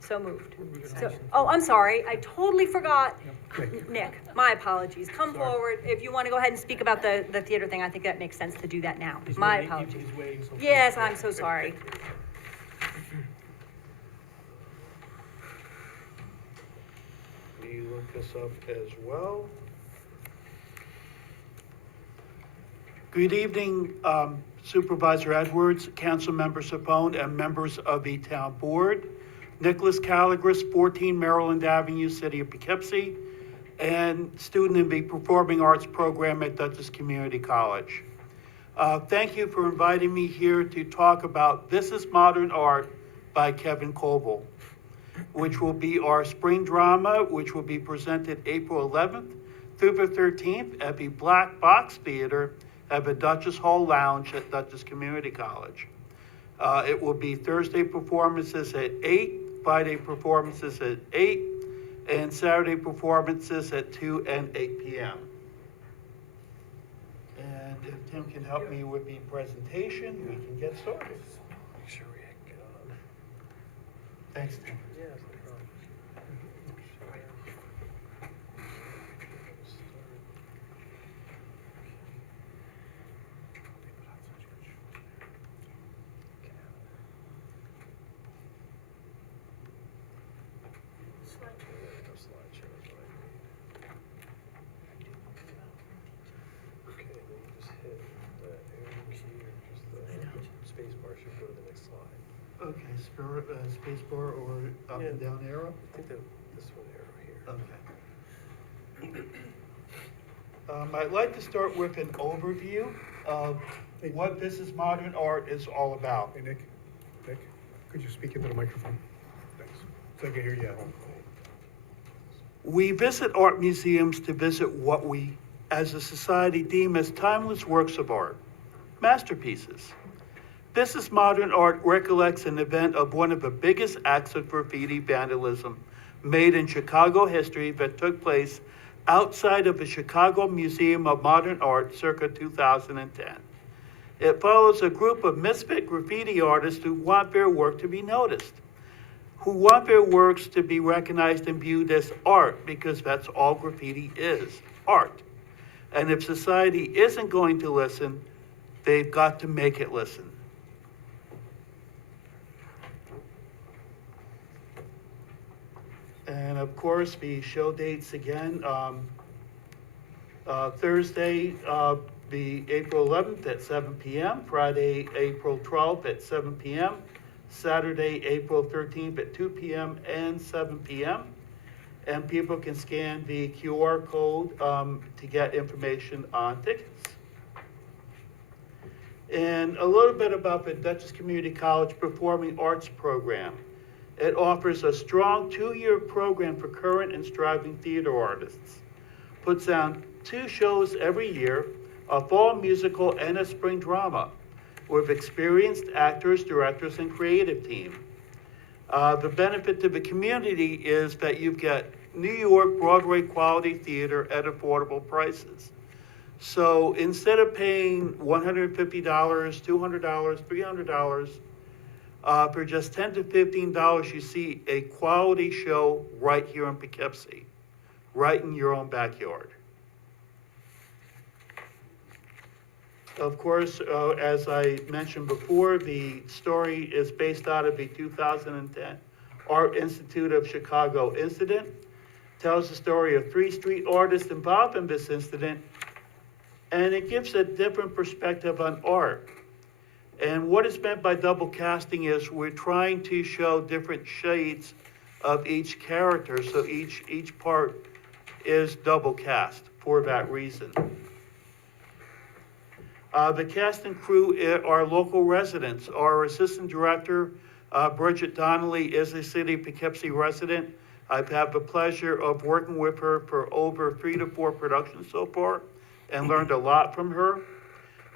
So moved. Oh, I'm sorry. I totally forgot. Nick, my apologies. Come forward. If you want to go ahead and speak about the theater thing, I think that makes sense to do that now. My apologies. Yes, I'm so sorry. Let me look this up as well. Good evening, Supervisor Edwards, Councilmember Sapone, and members of the Town Board. Nicholas Calligris, 14 Maryland Avenue, City of Poughkeepsie, and student in the Performing Arts program at Dutchess Community College. Thank you for inviting me here to talk about This is Modern Art by Kevin Coble, which will be our spring drama, which will be presented April 11th through the 13th at the Black Box Theater at the Dutchess Hall Lounge at Dutchess Community College. It will be Thursday performances at 8, Friday performances at 8, and Saturday performances at 2 and 8 p.m. And if Tim can help me with the presentation, we can get started. Thanks, Tim. Okay, space bar or up and down arrow? I think this one arrow here. Okay. I'd like to start with an overview of what Business Modern Art is all about. Hey, Nick, could you speak into the microphone? Thanks. So I can hear you at home. We visit art museums to visit what we, as a society, deem as timeless works of art, masterpieces. Business Modern Art recollects an event of one of the biggest acts of graffiti vandalism made in Chicago history that took place outside of the Chicago Museum of Modern Art circa 2010. It follows a group of misfit graffiti artists who want their work to be noticed, who want their works to be recognized and viewed as art, because that's all graffiti is, art. And if society isn't going to listen, they've got to make it listen. And of course, the show dates again, Thursday, the April 11th at 7 p.m., Friday, April 12th at 7 p.m., Saturday, April 13th at 2 p.m. and 7 p.m. And people can scan the QR code to get information on tickets. And a little bit about the Dutchess Community College Performing Arts Program. It offers a strong 2-year program for current and striving theater artists. Puts on 2 shows every year, a fall musical and a spring drama, with experienced actors, directors, and creative team. The benefit to the community is that you get New York Broadway quality theater at affordable prices. So instead of paying $150, $200, $300, for just $10 to $15, you see a quality show right here in Poughkeepsie, right in your own backyard. Of course, as I mentioned before, the story is based out of the 2010 Art Institute of Chicago incident. Tells the story of 3 street artists involved in this incident, and it gives a different perspective on art. And what is meant by double casting is we're trying to show different shades of each character, so each part is double cast for that reason. The cast and crew are local residents. Our assistant director, Bridget Donnelly, is a city of Poughkeepsie resident. I've had the pleasure of working with her for over 3 to 4 productions so far and learned a lot from her.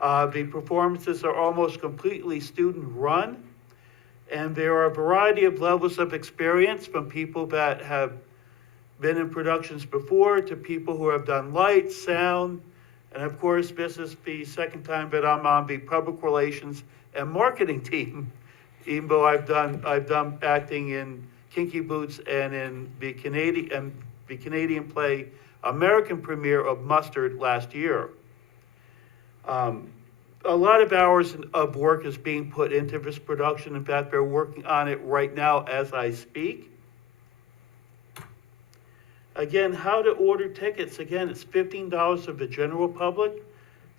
The performances are almost completely student-run, and there are a variety of levels of experience, from people that have been in productions before to people who have done lights, sound, and of course, this is the second time that I'm on the public relations and marketing team, even though I've done acting in Kinky Boots and in the Canadian play American premiere of Mustard last year. A lot of hours of work is being put into this production. In fact, they're working on it right now as I speak. Again, how to order tickets. Again, it's $15 for the general public,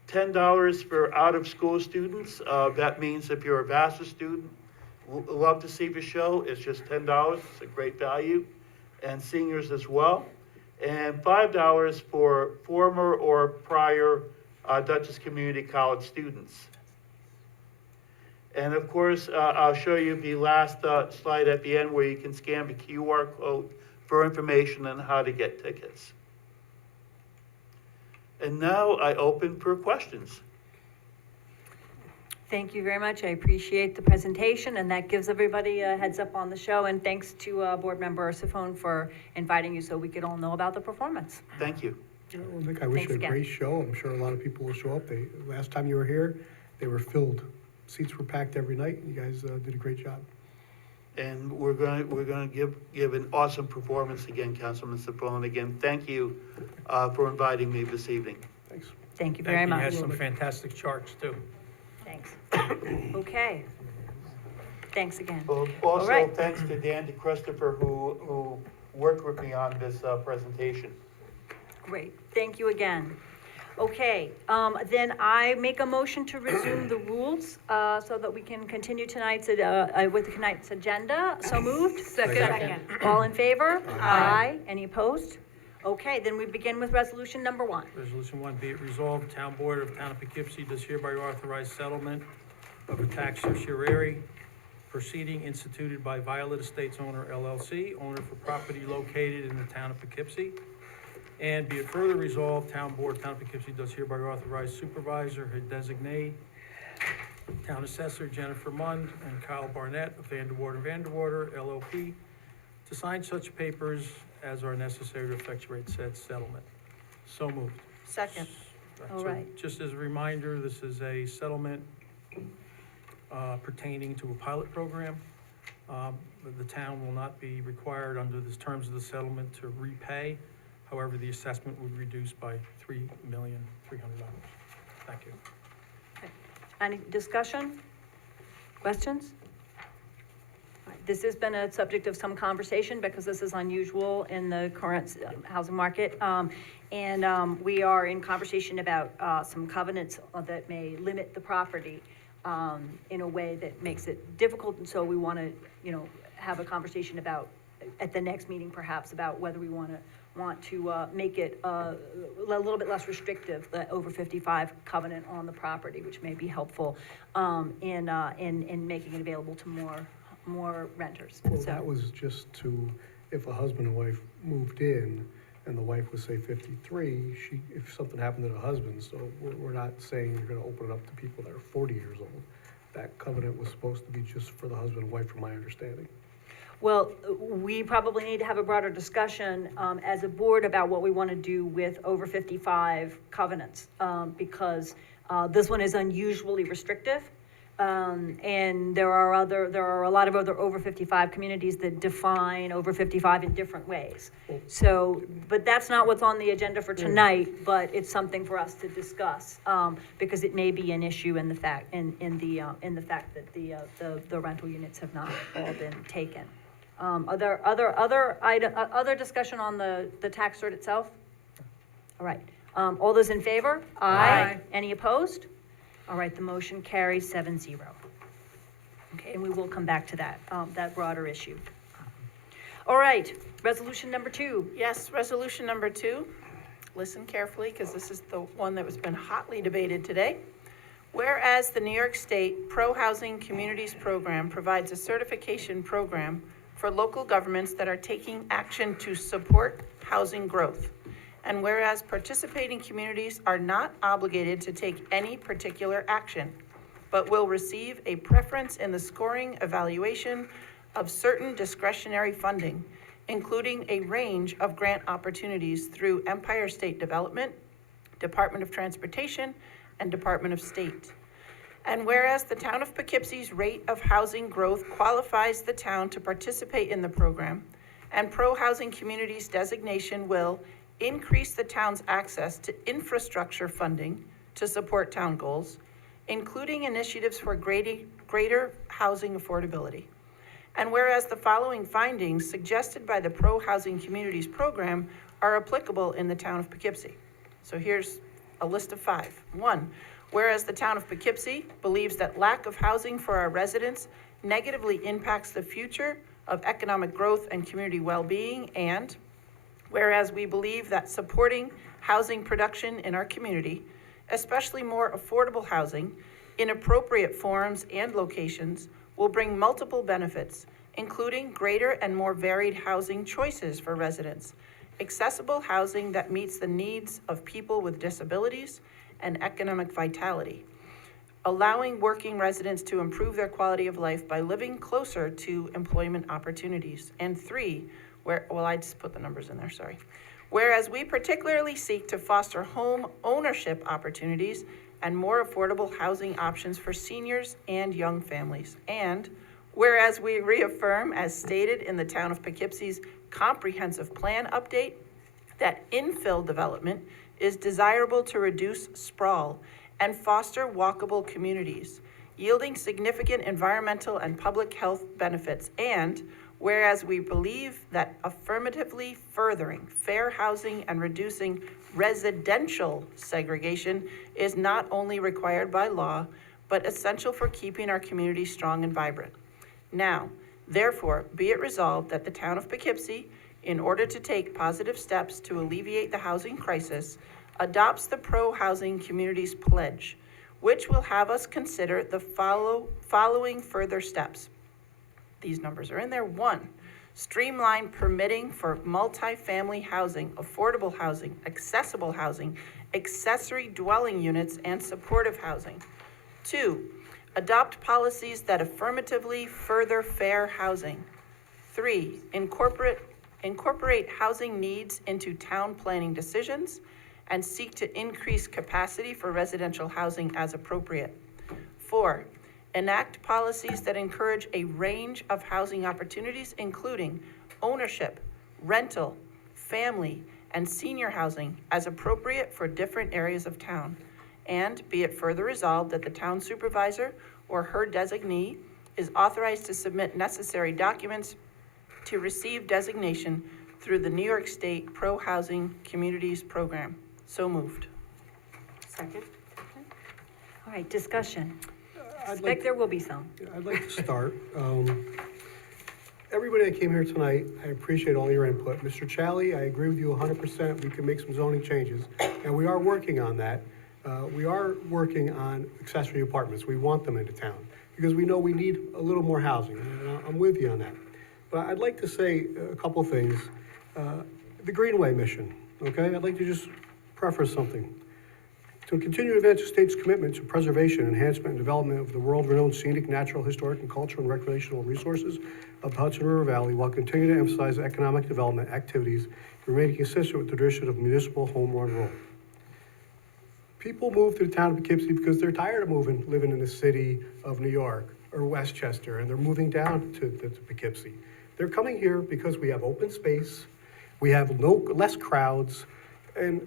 $10 for out-of-school students. That means if you're a Vassar student, love to see the show, it's just $10. It's a great value. And seniors as well. And $5 for former or prior Dutchess Community College students. And of course, I'll show you the last slide at the end where you can scan the QR code for information on how to get tickets. And now I open for questions. Thank you very much. I appreciate the presentation, and that gives everybody a heads up on the show. And thanks to Board Member Sifone for inviting you so we could all know about the performance. Thank you. Well, Nick, I wish Thanks you a again. great show. I'm sure a lot of people will show up. Last time you were here, they were filled. Seats were packed every night. You guys did a great job. And we're gonna give an awesome performance again, Councilman Sifone. Again, thank you for inviting me this evening. Thanks. Thank you very much. You had some fantastic charts, too. Thanks. Okay. Thanks again. Well, All also, right. thanks to Dan DeChristopher, who worked with me on this presentation. Great. Thank you again. Okay, then I make a motion to resume the rules, so that we can continue tonight's, with tonight's agenda. So moved? Second. All in favor? Aye. Any opposed? Okay, then we begin with resolution number 1. Resolution 1, be it resolved, Town Board of Town of Poughkeepsie does hereby authorize settlement of a tax certiorari proceeding instituted by Violet Estates Owner LLC, owner for property located in the Town of Poughkeepsie. And be it further resolved, Town Board, Town of Poughkeepsie does hereby authorize supervisor, her designee, Town Assessor Jennifer Mund, and Kyle Barnett of Vanderwater and Vanderwater LLP to sign such papers as are necessary to effectuate said settlement. So moved. Second. All So right. just as a reminder, this is a settlement pertaining to a pilot program. The town will not be required under the terms of the settlement to repay. However, the assessment would reduce by $3,300,000. Thank you. Any discussion? Questions? All right, this has been a subject of some conversation because this is unusual in the current housing market. We are in conversation about some covenants that may limit the property in a way that makes it difficult. And so we want to, have a conversation about, at the next meeting perhaps, about whether we want to make it a little bit less restrictive, the over 55 covenant on the property, which may be helpful in making it available to more renters. Well, So- that was just to, if a husband and wife moved in and the wife was, say, 53, if something happened to the husband, so we're not saying you're gonna open it up to people that are 40 years old. That covenant was supposed to be just for the husband and wife, from my understanding. Well, we probably need to have a broader discussion as a board about what we want to do with over 55 covenants, because this one is unusually restrictive. And there are a lot of other over 55 communities that define over 55 in different ways. So, but that's not what's on the agenda for tonight, but it's something for us to discuss, because it may be an issue in the fact, in the fact that the rental units have not all been taken. Other discussion on the tax cert itself? All right, all those in favor? Aye. Any opposed? All right, the motion carries 7-0. Okay, and we will come back to that broader issue. All right, resolution number 2. Yes, resolution number 2. Listen carefully, because this is the one that has been hotly debated today. Whereas the New York State Pro-Housing Communities Program provides a certification program for local governments that are taking action to support housing growth. And whereas participating communities are not obligated to take any particular action, but will receive a preference in the scoring evaluation of certain discretionary funding, including a range of grant opportunities through Empire State Development, Department of Transportation, and Department of State. And whereas the town of Poughkeepsie's rate of housing growth qualifies the town to participate in the program, and Pro-Housing Communities designation will increase the town's access to infrastructure funding to support town goals, including initiatives for greater housing affordability. And whereas the following findings suggested by the Pro-Housing Communities program are applicable in the town of Poughkeepsie. So here's a list of 5. 1, whereas the town of Poughkeepsie believes that lack of housing for our residents negatively impacts the future of economic growth and community well-being, and whereas we believe that supporting housing production in our community, especially more affordable housing, in appropriate forms and locations, will bring multiple benefits, including greater and more varied housing choices for residents, accessible housing that meets the needs of people with disabilities, and economic vitality. allowing working residents to improve their quality of life by living closer to employment opportunities. And 3, I just put the numbers in there, sorry. Whereas we particularly seek to foster home ownership opportunities and more affordable housing options for seniors and young families. And whereas we reaffirm, as stated in the Town of Poughkeepsie's comprehensive plan update, that infill development is desirable to reduce sprawl and foster walkable communities, yielding significant environmental and public health benefits. And whereas we believe that affirmatively furthering fair housing and reducing residential segregation is not only required by law, but essential for keeping our community strong and vibrant. Now, therefore, be it resolved that the Town of Poughkeepsie, in order to take positive steps to alleviate the housing crisis, adopts the Pro-Housing Communities Pledge, which will have us consider the following further steps. These numbers are in there. 1, streamline permitting for multifamily housing, affordable housing, accessible housing, accessory dwelling units, and supportive housing. 2, adopt policies that affirmatively further fair housing. 3, incorporate housing needs into town planning decisions and seek to increase capacity for residential housing as appropriate. 4, enact policies that encourage a range of housing opportunities, including ownership, rental, family, and senior housing as appropriate for different areas of town. And be it further resolved that the town supervisor or her designee is authorized to submit necessary documents to receive designation through the New York State Pro-Housing Communities Program. So moved. Second. All right, discussion. I'd Expect like, there will be some. I'd like to start. Everybody that came here tonight, I appreciate all your input. Mr. Challey, I agree with you 100%. We can make some zoning changes, and we are working on that. We are working on accessory apartments. We want them into town because we know we need a little more housing, and I'm with you on that. But I'd like to say a couple things. The Greenway mission, okay? I'd like to just preface something. To continue to advance the state's commitment to preservation, enhancement, and development of the world-renowned scenic, natural, historic, and cultural and recreational resources of the Hudson River Valley, while continuing to emphasize economic development activities, remaining consistent with the tradition of municipal home rule. People move to the town of Poughkeepsie because they're tired of living in the city of New York or Westchester, and they're moving down to Poughkeepsie. They're coming here because we have open space, we have less crowds, and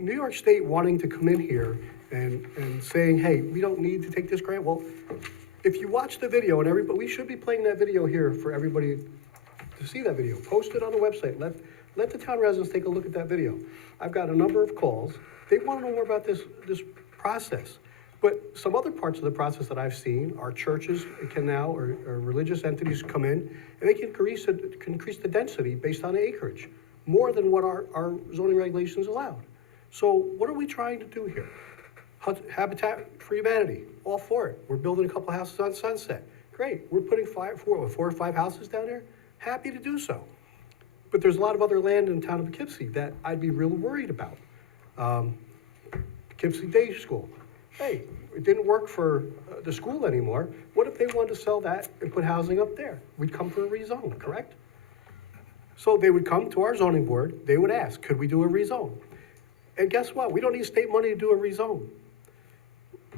New York State wanting to come in here and saying, hey, we don't need to take this grant. Well, if you watch the video, and we should be playing that video here for everybody to see that video. Post it on the website. Let the town residents take a look at that video. I've got a number of calls. They want to know more about this process. But some other parts of the process that I've seen are churches can now, or religious entities come in, and they can increase the density based on acreage, more than what our zoning regulations allowed. So what are we trying to do here? Habitat for Humanity, all for it. We're building a couple houses on Sunset. Great, we're putting 4 or 5 houses down there. Happy to do so. But there's a lot of other land in the town of Poughkeepsie that I'd be real worried about. Poughkeepsie Day School. Hey, it didn't work for the school anymore. What if they wanted to sell that and put housing up there? We'd come for a rezone, correct? So they would come to our zoning board, they would ask, could we do a rezone? And guess what? We don't need state money to do a rezone.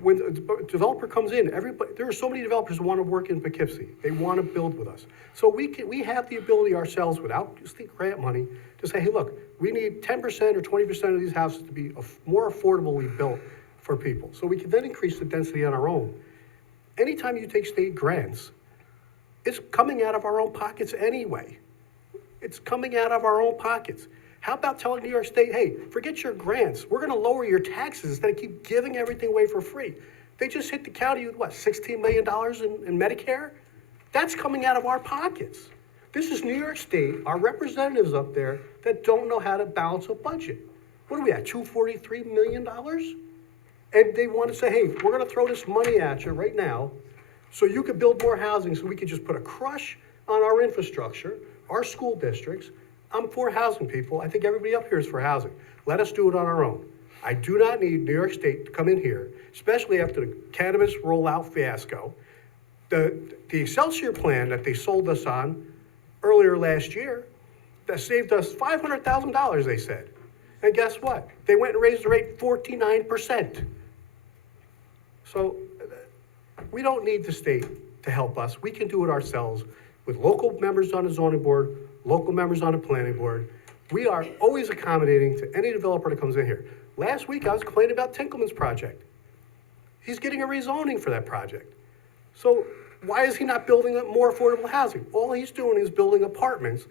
When a developer comes in, there are so many developers who want to work in Poughkeepsie. They want to build with us. So we have the ability ourselves, without state grant money, to say, hey, look, we need 10% or 20% of these houses to be more affordably built for people. So we can then increase the density on our own. Anytime you take state grants, it's coming out of our own pockets anyway. It's coming out of our own pockets. How about telling New York State, hey, forget your grants. We're going to lower your taxes instead of keep giving everything away for free. They just hit the county with, what, $16 million in Medicare? That's coming out of our pockets. This is New York State, our representatives up there that don't know how to balance a budget. What are we at, $243 million? And they want to say, hey, we're going to throw this money at you right now so you could build more housing so we could just put a crush on our infrastructure, our school districts. I'm for housing, people. I think everybody up here is for housing. Let us do it on our own. I do not need New York State to come in here, especially after the cannabis rollout fiasco. The Excelsior plan that they sold us on earlier last year, that saved us $500,000, they said. And guess what? They went and raised the rate 49%. So we don't need the state to help us. We can do it ourselves with local members on the zoning board, local members on the planning board. We are always accommodating to any developer that comes in here. Last week, I was complaining about Tinkleman's project. He's getting a rezoning for that project. So why is he not building up more affordable housing? All he's doing is building apartments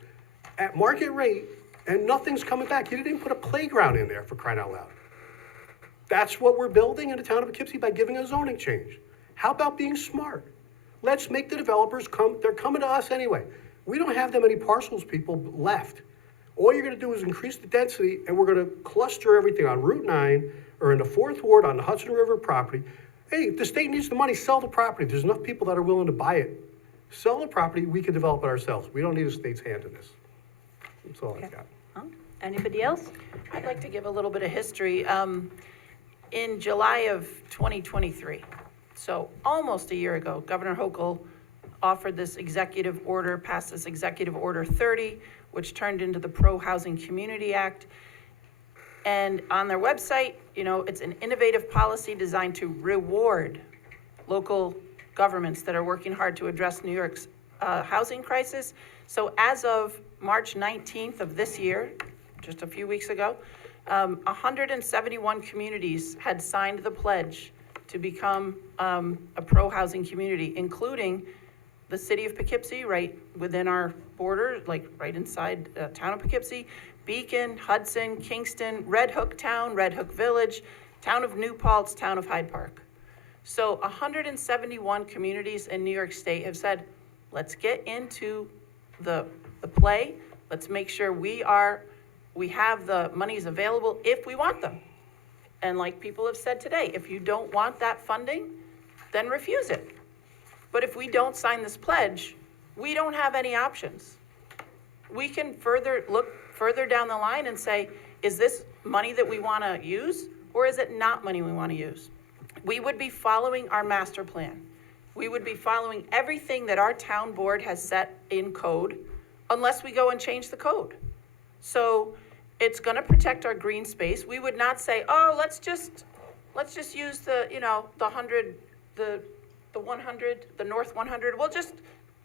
at market rate, and nothing's coming back. He didn't even put a playground in there, for crying out loud. That's what we're building in the town of Poughkeepsie by giving a zoning change. How about being smart? Let's make the developers come. They're coming to us anyway. We don't have that many parcels, people, left. All you're gonna do is increase the density, and we're gonna cluster everything on Route 9 or in the 4th Ward on the Hudson River property. Hey, if the state needs the money, sell the property. There's enough people that are willing to buy it. Sell the property, we can develop it ourselves. We don't need a state's hand in this. That's all I've got. Anybody else? I'd like to give a little bit of history. In July of 2023, so almost a year ago, Governor Hochul offered this executive order, passed this Executive Order 30, which turned into the Pro-Housing Community Act. And on their website, you know, it's an innovative policy designed to reward local governments that are working hard to address New York's housing crisis. So as of March 19th of this year, just a few weeks ago, 171 communities had signed the pledge to become a pro-housing community, including the city of Poughkeepsie, right within our border, like right inside town of Poughkeepsie, Beacon, Hudson, Kingston, Red Hook Town, Red Hook Village, town of New Paltz, town of Hyde Park. So 171 communities in New York State have said, let's get into the play. Let's make sure we have the monies available if we want them. And like people have said today, if you don't want that funding, then refuse it. But if we don't sign this pledge, we don't have any options. We can look further down the line and say, is this money that we want to use, or is it not money we want to use? We would be following our master plan. We would be following everything that our town board has set in code, unless we go and change the code. So it's going to protect our green space. We would not say, oh, let's just use the 100, the 100, the North 100. We'll just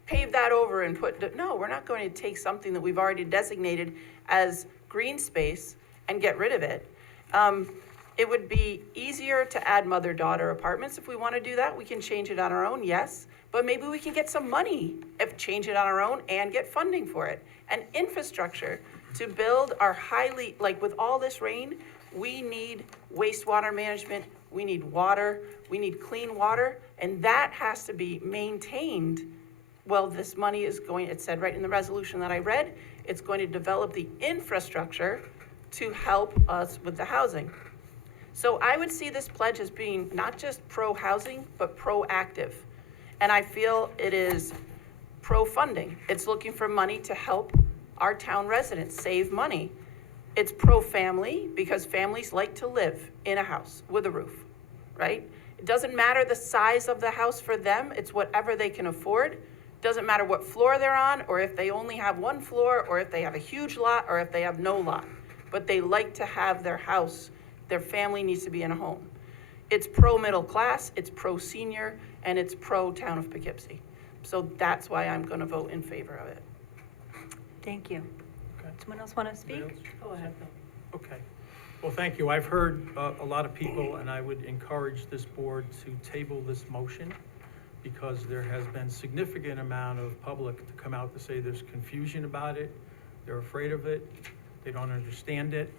pave that over and no, we're not going to take something that we've already designated as green space and get rid of it. It would be easier to add mother-daughter apartments. If we want to do that, we can change it on our own, yes. But maybe we can get some money if change it on our own and get funding for it. And infrastructure to build our highly, like with all this rain, we need wastewater management, we need water, we need clean water, and that has to be maintained. Well, this money is going, it said right in the resolution that I read, it's going to develop the infrastructure to help us with the housing. So I would see this pledge as being not just pro-housing, but proactive. And I feel it is pro-funding. It's looking for money to help our town residents save money. It's pro-family, because families like to live in a house with a roof, right? It doesn't matter the size of the house for them, it's whatever they can afford. Doesn't matter what floor they're on, or if they only have one floor, or if they have a huge lot, or if they have no lot. But they like to have their house, their family needs to be in a home. It's pro-middle class, it's pro-senior, and it's pro-town of Poughkeepsie. So that's why I'm gonna vote in favor of it. Thank you. Okay. Someone else want to speak? Go ahead. Okay. Well, thank you. I've heard a lot of people, and I would encourage this board to table this motion, because there has been significant amount of public to come out to say there's confusion about it, they're afraid of it, they don't understand it.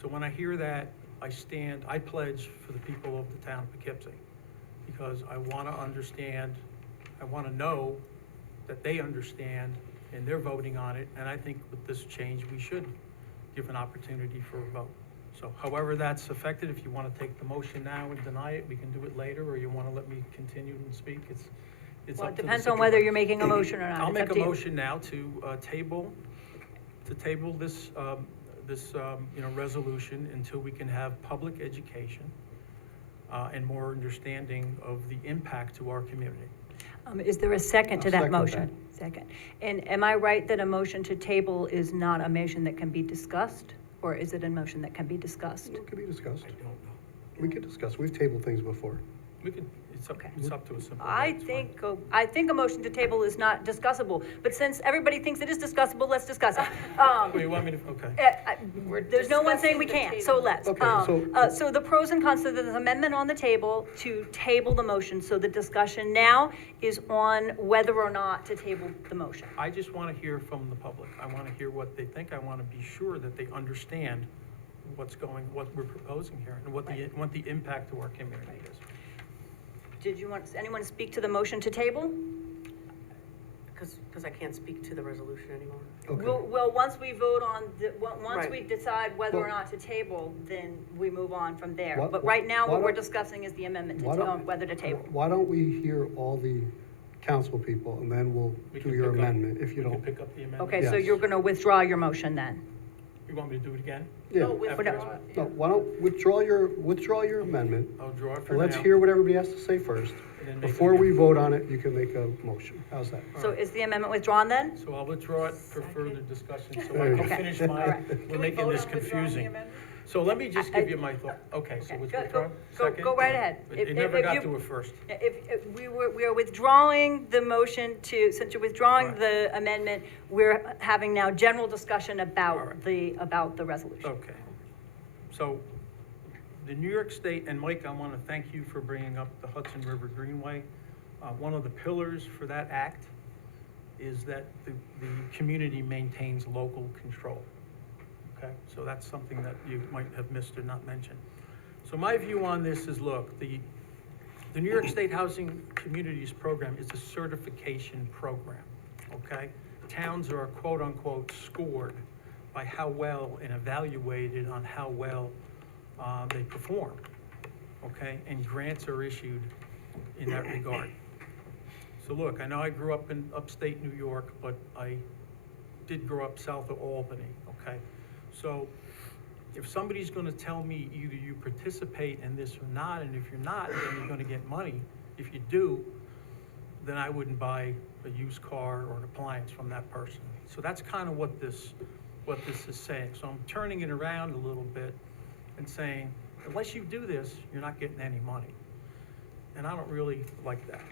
So when I hear that, I pledge for the people of the town of Poughkeepsie, because I want to understand, I want to know that they understand, and they're voting on it, and I think with this change, we should give an opportunity for a vote. So however that's affected, if you want to take the motion now and deny it, we can do it later, or you want to let me continue and speak, it's Well, up it to the depends on whether supervisor. you're making a motion or not. I'll It's make up a to you. motion now to table this, resolution until we can have public education, and more understanding of the impact to our community. Is there a second to I'll that second motion? Second. And am I right that a motion to table is not a motion that can be discussed? Or is it a motion that can be discussed? It can be discussed. I don't know. We could discuss. We've tabled things before. We can, it's up to a simple. I vote, it's fine. think a motion to table is not discussable, but since everybody thinks it is discussable, let's discuss it. Oh, you want me to, okay. There's no one saying we discussing the can't, so let's. Okay, So the pros and cons, so there's an amendment on the table to table the motion, so the discussion now is on whether or not to table the motion. I just want to hear from the public. I want to hear what they think. I want to be sure that they understand what we're proposing here, and what the impact to our community is. Did you want, anyone to speak to the motion to table? Because I can't speak to the resolution anymore. Okay. Well, once we vote on, once Right. we decide whether or Well- not to table, then we move on from there. Why- But right now, why what we're don't- discussing is the amendment to, why don't- whether to table. Why don't we hear all the council people, and then we'll We do can your pick up- amendment, if you We can don't. pick up the amendment. Okay, so Yes. you're gonna withdraw your motion then? You want me to do it again? Yeah. No, withdraw. No, why don't withdraw your amendment, I'll draw it for and now. let's hear what everybody has to say first. and then make Before an we amendment. vote on it, you can make a motion. How's that? So is the amendment withdrawn then? So I'll withdraw it for further discussion, so There I you can go. finish All my, right. we're Can we making vote this on withdrawing the confusing. amendment? So let me just give you my thought. Okay, so it's Go- withdrawn? go Second? right ahead. It never got to a first. If we are withdrawing the motion to, since you're withdrawing Right. the amendment, we're having now general discussion All about right. about the resolution. Okay. So the New York State, and Mike, I want to thank you for bringing up the Hudson River Greenway. One of the pillars for that act is that the community maintains local control. Okay, so that's something that you might have missed or not mentioned. So my view on this is, look, the New York State Housing Communities Program is a certification program, okay? Towns are quote-unquote scored by how well and evaluated on how well they perform, okay? And grants are issued in that regard. So look, I know I grew up in upstate New York, but I did grow up south of Albany, okay? So if somebody's gonna tell me either you participate in this or not, and if you're not, then you're gonna get money. If you do, then I wouldn't buy a used car or an appliance from that person. So that's kind of what this is saying. So I'm turning it around a little bit and saying, unless you do this, you're not getting any money. And I don't really like that.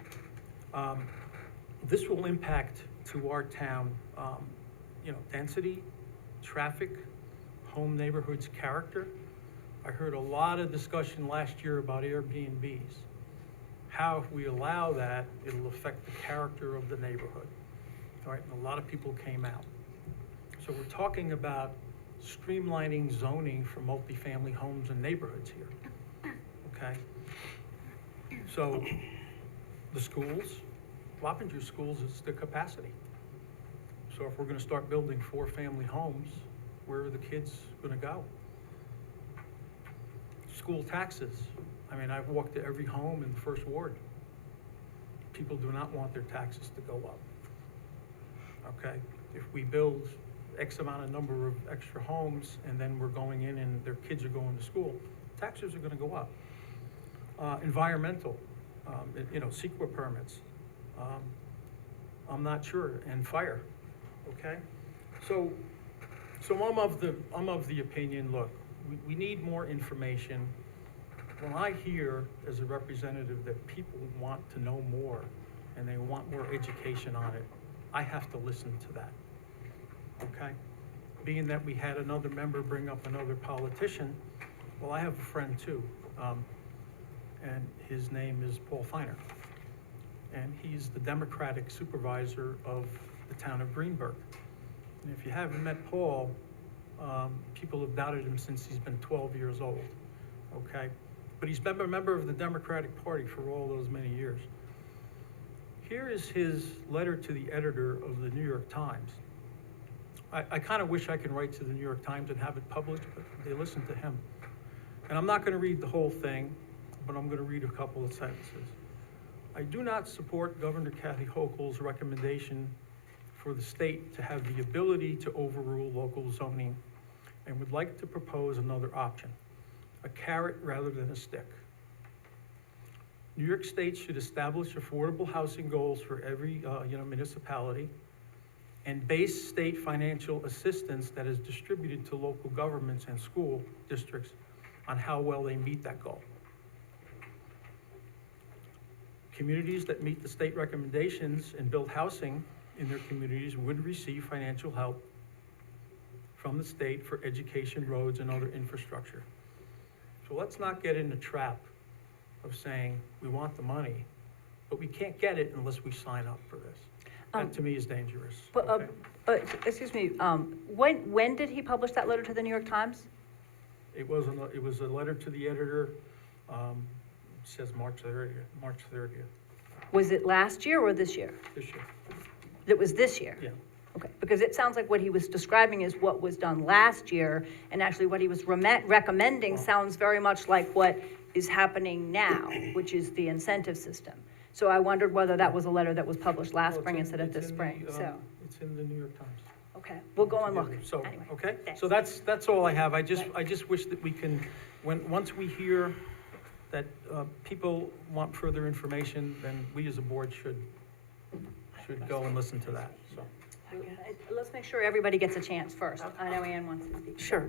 This will impact to our town, density, traffic, home neighborhoods character. I heard a lot of discussion last year about Airbnbs. How if we allow that, it'll affect the character of the neighborhood. All right, and a lot of people came out. So we're talking about streamlining zoning for multifamily homes and neighborhoods here, okay? So the schools, Wappinger Schools is the capacity. So if we're gonna start building 4-family homes, where are the kids gonna go? School taxes. I mean, I've walked to every home in the first ward. People do not want their taxes to go up. Okay? If we build X amount of number of extra homes and then we're going in and their kids are going to school, taxes are gonna go up. Environmental, CEQA permits. I'm not sure, and fire, okay? So I'm of the opinion, look, we need more information. When I hear as a representative that people want to know more and they want more education on it, I have to listen to that, okay? Being that we had another member bring up another politician, well, I have a friend too, and his name is Paul Feiner. And he's the Democratic supervisor of the town of Greenburgh. And if you haven't met Paul, people have doubted him since he's been 12 years old, okay? But he's been a member of the Democratic Party for all those many years. Here is his letter to the editor of the New York Times. I kind of wish I could write to the New York Times and have it published, but they listen to him. And I'm not gonna read the whole thing, but I'm gonna read a couple of sentences. I do not support Governor Kathy Hochul's recommendation for the state to have the ability to overrule local zoning and would like to propose another option, a carrot rather than a stick. New York State should establish affordable housing goals for every municipality and base state financial assistance that is distributed to local governments and school districts on how well they meet that goal. Communities that meet the state recommendations and build housing in their communities would receive financial help from the state for education, roads, and other infrastructure. So let's not get in the trap of saying we want the money, but we can't get it unless we sign up for this. That to me is dangerous. But, excuse me, when did he publish that letter to the New York Times? It was a letter to the editor, it says March 30th, Was it last year or this year? this year. It was this year? Yeah. Okay, because it sounds like what he was describing is what was done last year, and actually what he was recommending sounds very much like what is happening now, which is the incentive system. So I wondered whether that was a letter that was published last spring instead of this spring, so, It's in the New York Times. okay, we'll go and look. So, Anyway, okay, thanks. so that's all I have. I just wish that we can, once we hear that people want further information, then we as a board should go and listen to that, so. Let's make sure everybody gets a chance first. I know Ann wants to speak. Sure.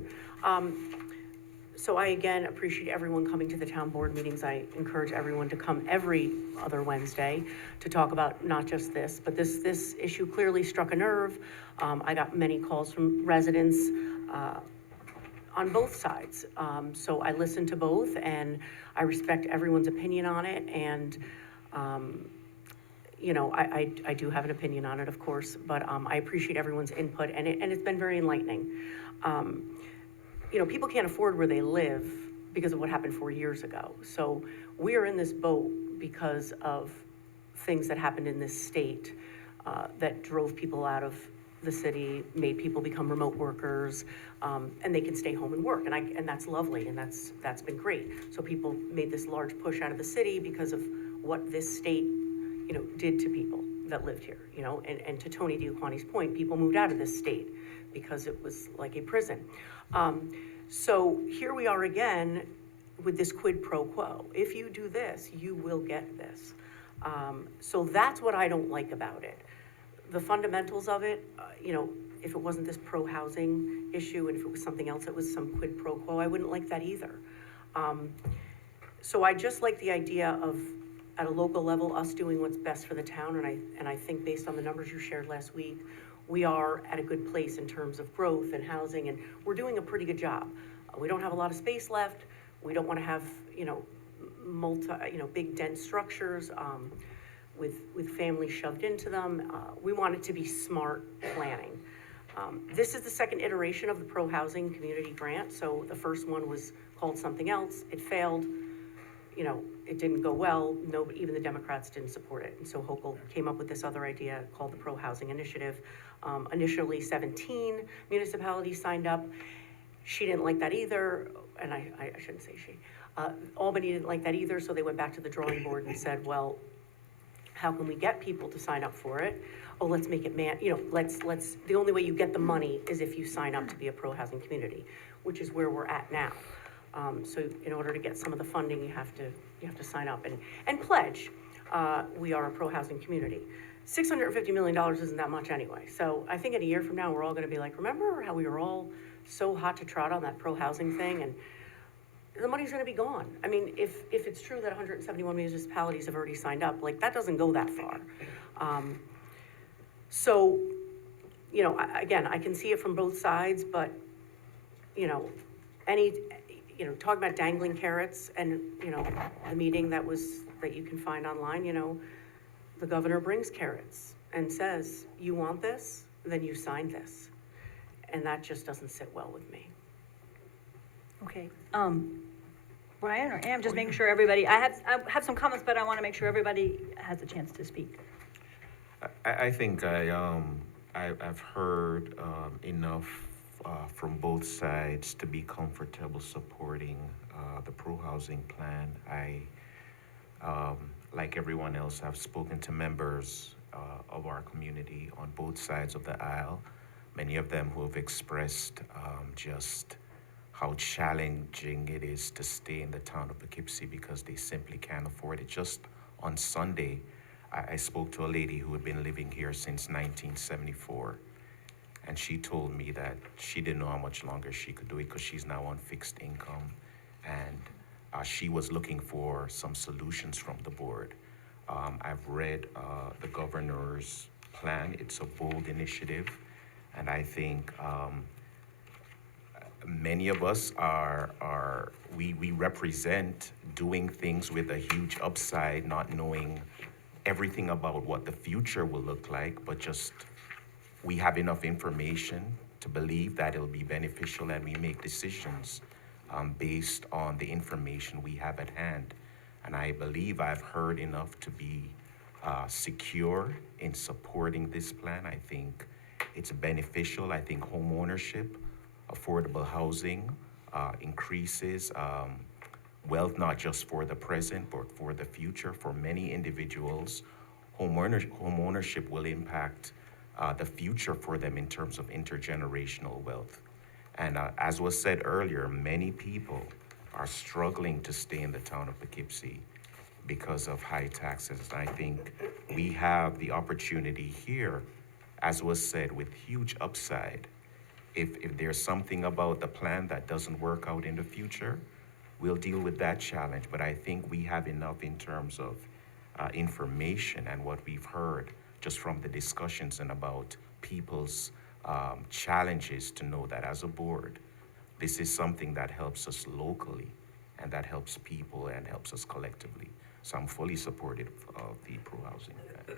So I, again, appreciate everyone coming to the town board meetings. I encourage everyone to come every other Wednesday to talk about not just this, but this issue clearly struck a nerve. I got many calls from residents on both sides. So I listened to both, and I respect everyone's opinion on it, and I do have an opinion on it, of course, but I appreciate everyone's input, and it's been very enlightening. People can't afford where they live because of what happened 4 years ago. So we are in this boat because of things that happened in this state that drove people out of the city, made people become remote workers, and they can stay home and work, and that's lovely, and that's been great. So people made this large push out of the city because of what this state did to people that lived here, and to Tony Diaquani's point, people moved out of this state because it was like a prison. So here we are again with this quid pro quo. If you do this, you will get this. So that's what I don't like about it. The fundamentals of it, if it wasn't this pro-housing issue and if it was something else that was some quid pro quo, I wouldn't like that either. So I just like the idea of, at a local level, us doing what's best for the town, and I think based on the numbers you shared last week, we are at a good place in terms of growth and housing, and we're doing a pretty good job. We don't have a lot of space left. We don't want to have, big dense structures with families shoved into them. We want it to be smart planning. This is the second iteration of the pro-housing community grant. So the first one was called something else. It failed. It didn't go well. Even the Democrats didn't support it. And so Hochul came up with this other idea called the Pro-Housing Initiative. Initially 17 municipalities signed up. She didn't like that either, and I shouldn't say she. Albany didn't like that either, so they went back to the drawing board and said, well, how can we get people to sign up for it? Oh, let's make it the only way you get the money is if you sign up to be a pro-housing community, which is where we're at now. So in order to get some of the funding, you have to sign up and pledge. We are a pro-housing community. $650 million isn't that much anyway. So I think in a year from now, we're all gonna be like, remember how we were all so hot to trot on that pro-housing thing? And the money's gonna be gone. I mean, if it's true that 171 municipalities have already signed up, that doesn't go that far. So, again, I can see it from both sides, but, talking about dangling carrots and, the meeting that you can find online, the governor brings carrots and says, you want this, then you sign this. And that just doesn't sit well with me. Okay, Brian or Ann, just making sure everybody, I have some comments, but I want to make sure everybody has a chance to speak. I think I've heard enough from both sides to be comfortable supporting the pro-housing plan. I, like everyone else, I've spoken to members of our community on both sides of the aisle many of them who have expressed just how challenging it is to stay in the town of Poughkeepsie because they simply can't afford it. Just on Sunday, I spoke to a lady who had been living here since 1974, and she told me that she didn't know how much longer she could do it because she's now on fixed income, and she was looking for some solutions from the board. I've read the governor's plan. It's a bold initiative, and I think many of us we represent doing things with a huge upside, not knowing everything about what the future will look like, but just we have enough information to believe that it'll be beneficial, and we make decisions based on the information we have at hand. And I believe I've heard enough to be secure in supporting this plan. I think it's beneficial. I think home ownership, affordable housing increases wealth, not just for the present, but for the future. For many individuals, home ownership will impact the future for them in terms of intergenerational wealth. And as was said earlier, many people are struggling to stay in the town of Poughkeepsie because of high taxes. I think we have the opportunity here, as was said, with huge upside. If there's something about the plan that doesn't work out in the future, we'll deal with that challenge. But I think we have enough in terms of information and what we've heard just from the discussions and about people's challenges to know that as a board, this is something that helps us locally and that helps people and helps us collectively. So I'm fully supportive of the pro-housing plan.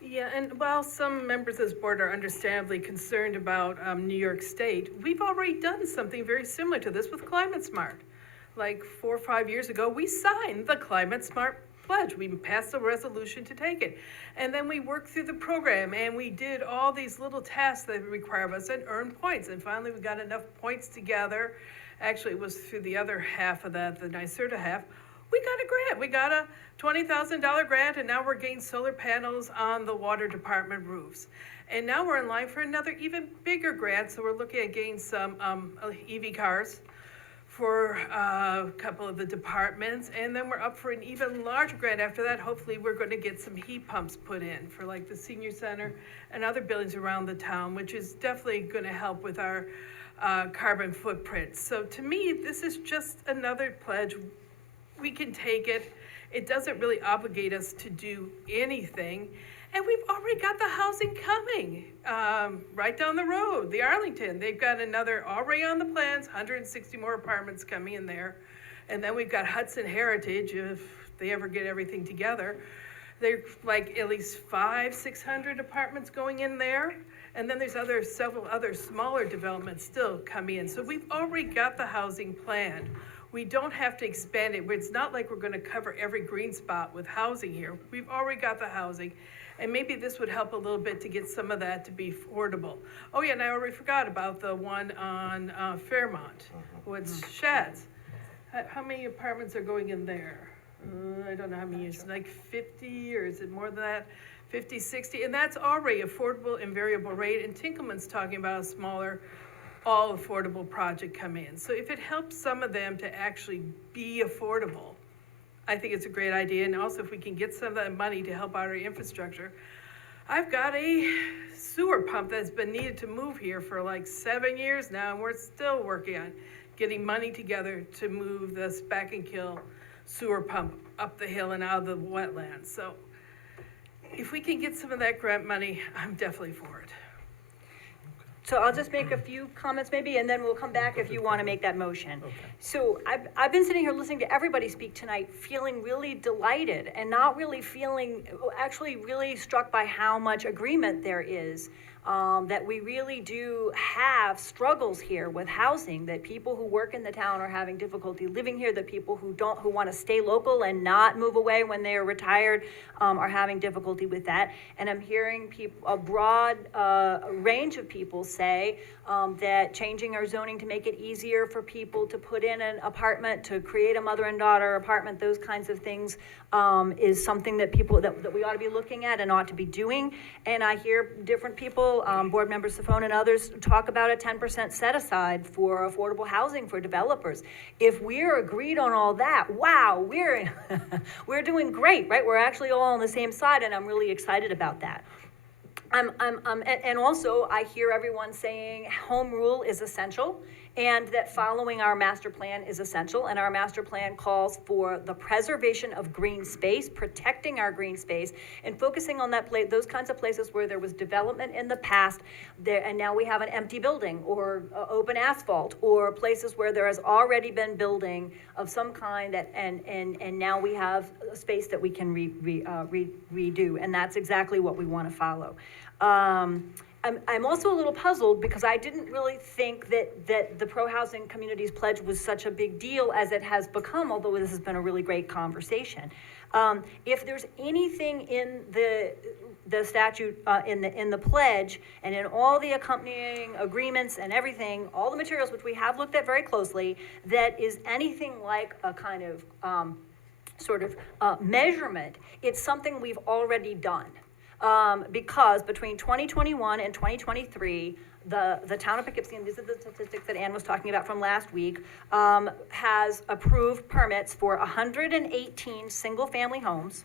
Yeah, and while some members of this board are understandably concerned about New York State, we've already done something very similar to this with Climate Smart. Like 4 or 5 years ago, we signed the Climate Smart Pledge. We passed a resolution to take it. And then we worked through the program, and we did all these little tasks that require of us and earned points. And finally, we got enough points together. Actually, it was through the other half of that, the NYSERDA half. We got a grant. We got a $20,000 grant, and now we're getting solar panels on the water department roofs. And now we're in line for another even bigger grant, so we're looking at getting some EV cars for a couple of the departments, and then we're up for an even larger grant after that. Hopefully, we're going to get some heat pumps put in for like the senior center and other buildings around the town, which is definitely going to help with our carbon footprint. So to me, this is just another pledge. We can take it. It doesn't really obligate us to do anything. And we've already got the housing coming right down the road, the Arlington. They've got another, already on the plans, 160 more apartments coming in there. And then we've got Hudson Heritage, if they ever get everything together. They're like at least 500-600 apartments going in there. And then there's several other smaller developments still coming in. So we've already got the housing planned. We don't have to expand it. It's not like we're going to cover every green spot with housing here. We've already got the housing. And maybe this would help a little bit to get some of that to be affordable. Oh yeah, and I already forgot about the one on Fairmont with sheds. How many apartments are going in there? I don't know how many, it's like 50, or is it more than that? 50, 60, and that's already affordable and variable rate. And Tinkelman's talking about a smaller, all affordable project coming in. So if it helps some of them to actually be affordable, I think it's a great idea. And also if we can get some of that money to help out our infrastructure. I've got a sewer pump that's been needed to move here for like 7 years now, and we're still working on getting money together to move this Back and Kill sewer pump up the hill and out of the wetlands. So if we can get some of that grant money, I'm definitely for it. So I'll just make a few comments maybe, and then we'll come back if you want to make that motion. Okay. So I've been sitting here listening to everybody speak tonight, feeling really delighted and not really feeling, actually really struck by how much agreement there is. That we really do have struggles here with housing, that people who work in the town are having difficulty living here, that people who want to stay local and not move away when they are retired are having difficulty with that. And I'm hearing a broad range of people say that changing our zoning to make it easier for people to put in an apartment, to create a mother and daughter apartment, those kinds of things is something that we ought to be looking at and ought to be doing. And I hear different people Mitchell, Board Member Safone and others talk about a 10% set aside for affordable housing for developers. If we're agreed on all that, wow, we're, we're doing great, right? We're actually all on the same side, and I'm really excited about that. And also, I hear everyone saying home rule is essential, and that following our master plan is essential, and our master plan calls for the preservation of green space, protecting our green space, and focusing on those kinds of places where there was development in the past, and now we have an empty building, or open asphalt, or places where there has already been building of some kind, and now we have a space that we can redo, and that's exactly what we want to follow. I'm also a little puzzled because I didn't really think that the pro-housing communities pledge was such a big deal as it has become, although this has been a really great conversation. If there's anything in the statute, in the pledge, and in all the accompanying agreements and everything, all the materials which we have looked at very closely, that is anything like a kind of measurement, it's something we've already done. Because between 2021 and 2023, the town of Poughkeepsie, and these are the statistics that Ann was talking about from last week, has approved permits for 118 single-family homes,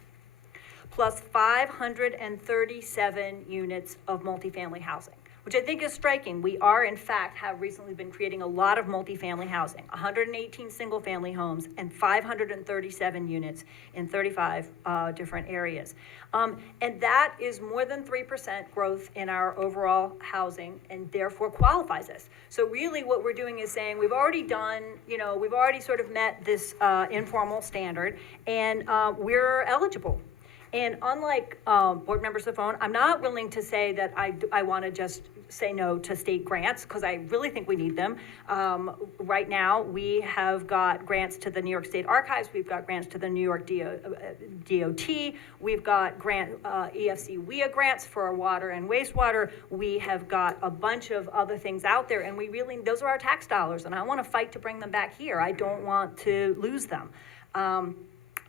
plus 537 units of multifamily housing, which I think is striking. We are, in fact, have recently been creating a lot of multifamily housing, 118 single-family homes and 537 units in 35 different areas. And that is more than 3% growth in our overall housing, and therefore qualifies us. So really what we're doing is saying we've already done, we've already sort of met this informal standard, and we're eligible. And unlike Board Member Safone, I'm not willing to say that I want to just say no to state grants, because I really think we need them. Right now, we have got grants to the New York State Archives, we've got grants to the New York DOT, we've got EFC WIA grants for water and wastewater, we have got a bunch of other things out there, and those are our tax dollars, and I want to fight to bring them back here. I don't want to lose them.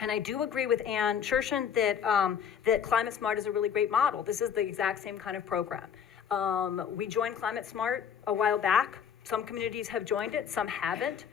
And I do agree with Ann Shershen that Climate Smart is a really great model. This is the exact same kind of program. We joined Climate Smart a while back. Some communities have joined it, some haven't.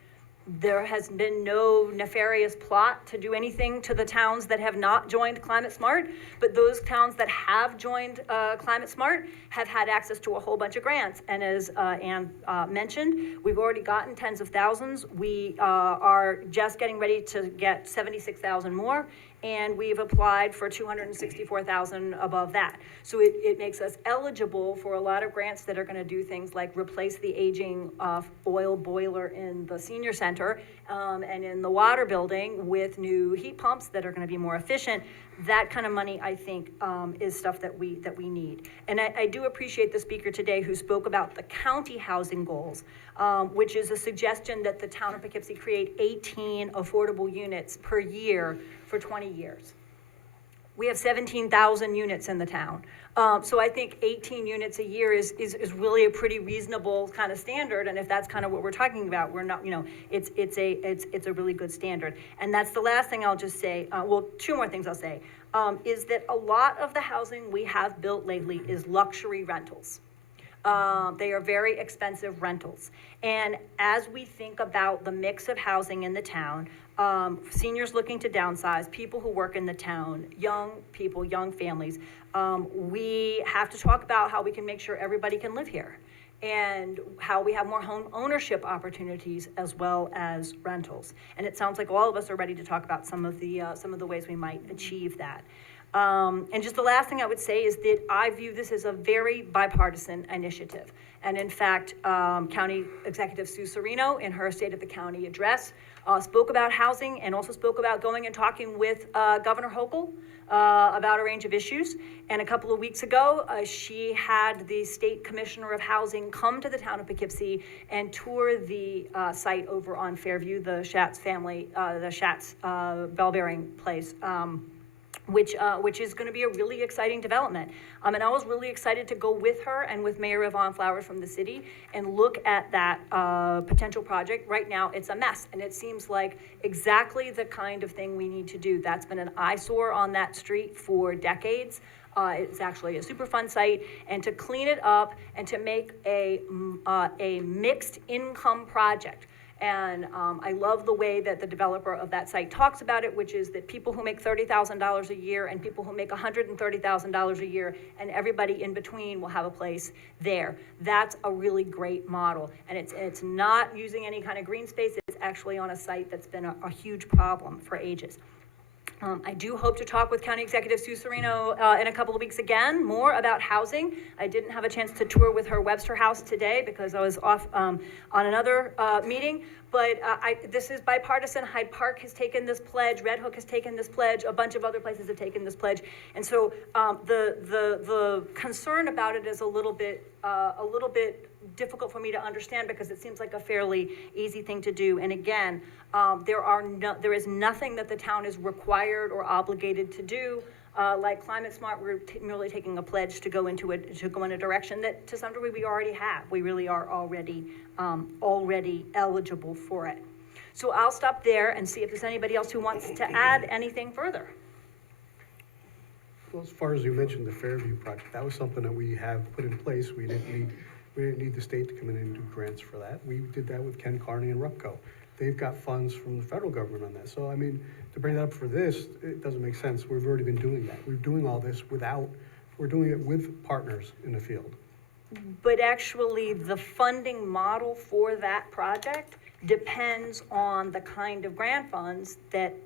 There has been no nefarious plot to do anything to the towns that have not joined Climate Smart, but those towns that have joined Climate Smart have had access to a whole bunch of grants. And as Ann mentioned, we've already gotten tens of thousands. We are just getting ready to get 76,000 more, and we've applied for 264,000 above that. So it makes us eligible for a lot of grants that are going to do things like replace the aging oil boiler in the senior center and in the water building with new heat pumps that are going to be more efficient. That kind of money, I think, is stuff that we need. And I do appreciate the speaker today who spoke about the county housing goals, which is a suggestion that the town of Poughkeepsie create 18 affordable units per year for 20 years. We have 17,000 units in the town. So I think 18 units a year is really a pretty reasonable kind of standard. And if that's kind of what we're talking about, we're not, it's a really good standard. And that's the last thing I'll just say. Two more things I'll say, is that a lot of the housing we have built lately is luxury rentals. They are very expensive rentals. And as we think about the mix of housing in the town, seniors looking to downsize, people who work in the town, young people, young families, we have to talk about how we can make sure everybody can live here, and how we have more home ownership opportunities as well as rentals. And it sounds like all of us are ready to talk about some of the ways we might achieve that. And just the last thing I would say is that I view this as a very bipartisan initiative. And in fact, County Executive Sue Serino, in her State of the County address, spoke about housing and also spoke about going and talking with Governor Hochul about a range of issues. And a couple of weeks ago, she had the State Commissioner of Housing come to the town of Poughkeepsie and tour the site over on Fairview, the Schatz family, the Schatz bell-bearing place. Which is going to be a really exciting development. And I was really excited to go with her and with Mayor Yvonne Flowers from the city and look at that potential project. Right now, it's a mess, and it seems like exactly the kind of thing we need to do. That's been an eyesore on that street for decades. It's actually a Superfund site, and to clean it up and to make a mixed income project. And I love the way that the developer of that site talks about it, which is that people who make $30,000 a year and people who make $130,000 a year and everybody in between will have a place there. That's a really great model. And it's not using any kind of green space. It's actually on a site that's been a huge problem for ages. I do hope to talk with County Executive Sue Serino in a couple of weeks again, more about housing. I didn't have a chance to tour with her Webster House today because I was off on another meeting, but this is bipartisan. Hyde Park has taken this pledge, Red Hook has taken this pledge, a bunch of other places have taken this pledge, and so the concern about it is a little bit difficult for me to understand because it seems like a fairly easy thing to do. And again, there is nothing that the town is required or obligated to do. Like Climate Smart, we're merely taking a pledge to go in a direction that to some degree we already have. We really are already eligible for it. So I'll stop there and see if there's anybody else who wants to add anything further. Well, as far as you mentioned, the Fairview project, that was something that we have put in place. We didn't need the state to come in and do grants for that. We did that with Ken Carney and Rupco. They've got funds from the federal government on that. So, I mean, to bring that up for this, it doesn't make sense. We've already been doing that. We're doing all this we're doing it with partners in the field. But actually, the funding model for that project depends on the kind of grant funds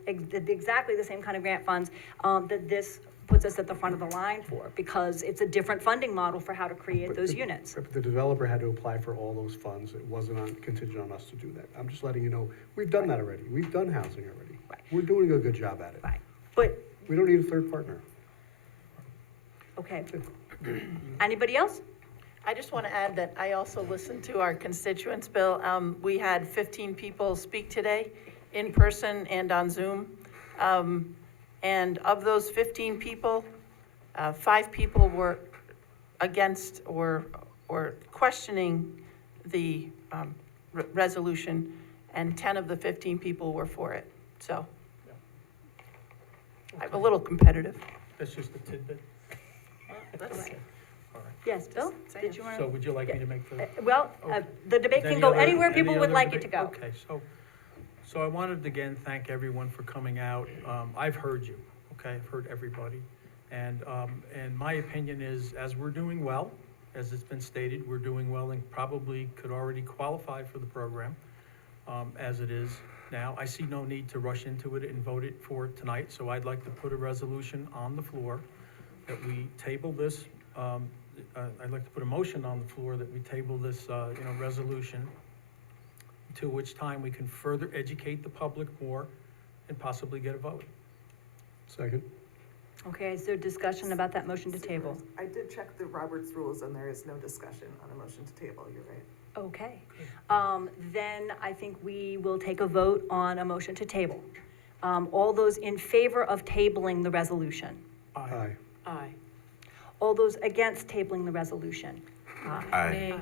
exactly the same kind of grant funds that this puts us at the front of the line for, because it's a different funding model for how to create those units. But the developer had to apply for all those funds. It wasn't contingent on us to do that. I'm just letting you know, we've done that already. We've done housing already. Right. We're doing a good job at it. Right. But, we don't need a third partner. okay. Anybody else? I just want to add that I also listened to our constituents, Bill. We had 15 people speak today, in person and on Zoom. And of those 15 people, 5 people were against or questioning the resolution, and 10 of the 15 people were for it. So I'm a little competitive. That's just a tidbit. That's Okay. All right. Yes, Bill? Did you want to? So would you like me to make the? The debate can go anywhere people would like it to go. Okay, so I wanted to again thank everyone for coming out. I've heard you, okay? I've heard everybody. And my opinion is, as we're doing well, as it's been stated, we're doing well and probably could already qualify for the program as it is now. I see no need to rush into it and vote it for tonight, so I'd like to put a resolution on the floor that we table this. I'd like to put a motion on the floor that we table this, resolution, to which time we can further educate the public more and possibly get a vote. Second. Okay, is there discussion about that motion to table? I did check the Roberts rules and there is no discussion on a motion to table, you're right. Okay. Then I think we will take a vote on a motion to table. All those in favor of tabling the resolution? Aye. Aye. All those against tabling the resolution? Aye.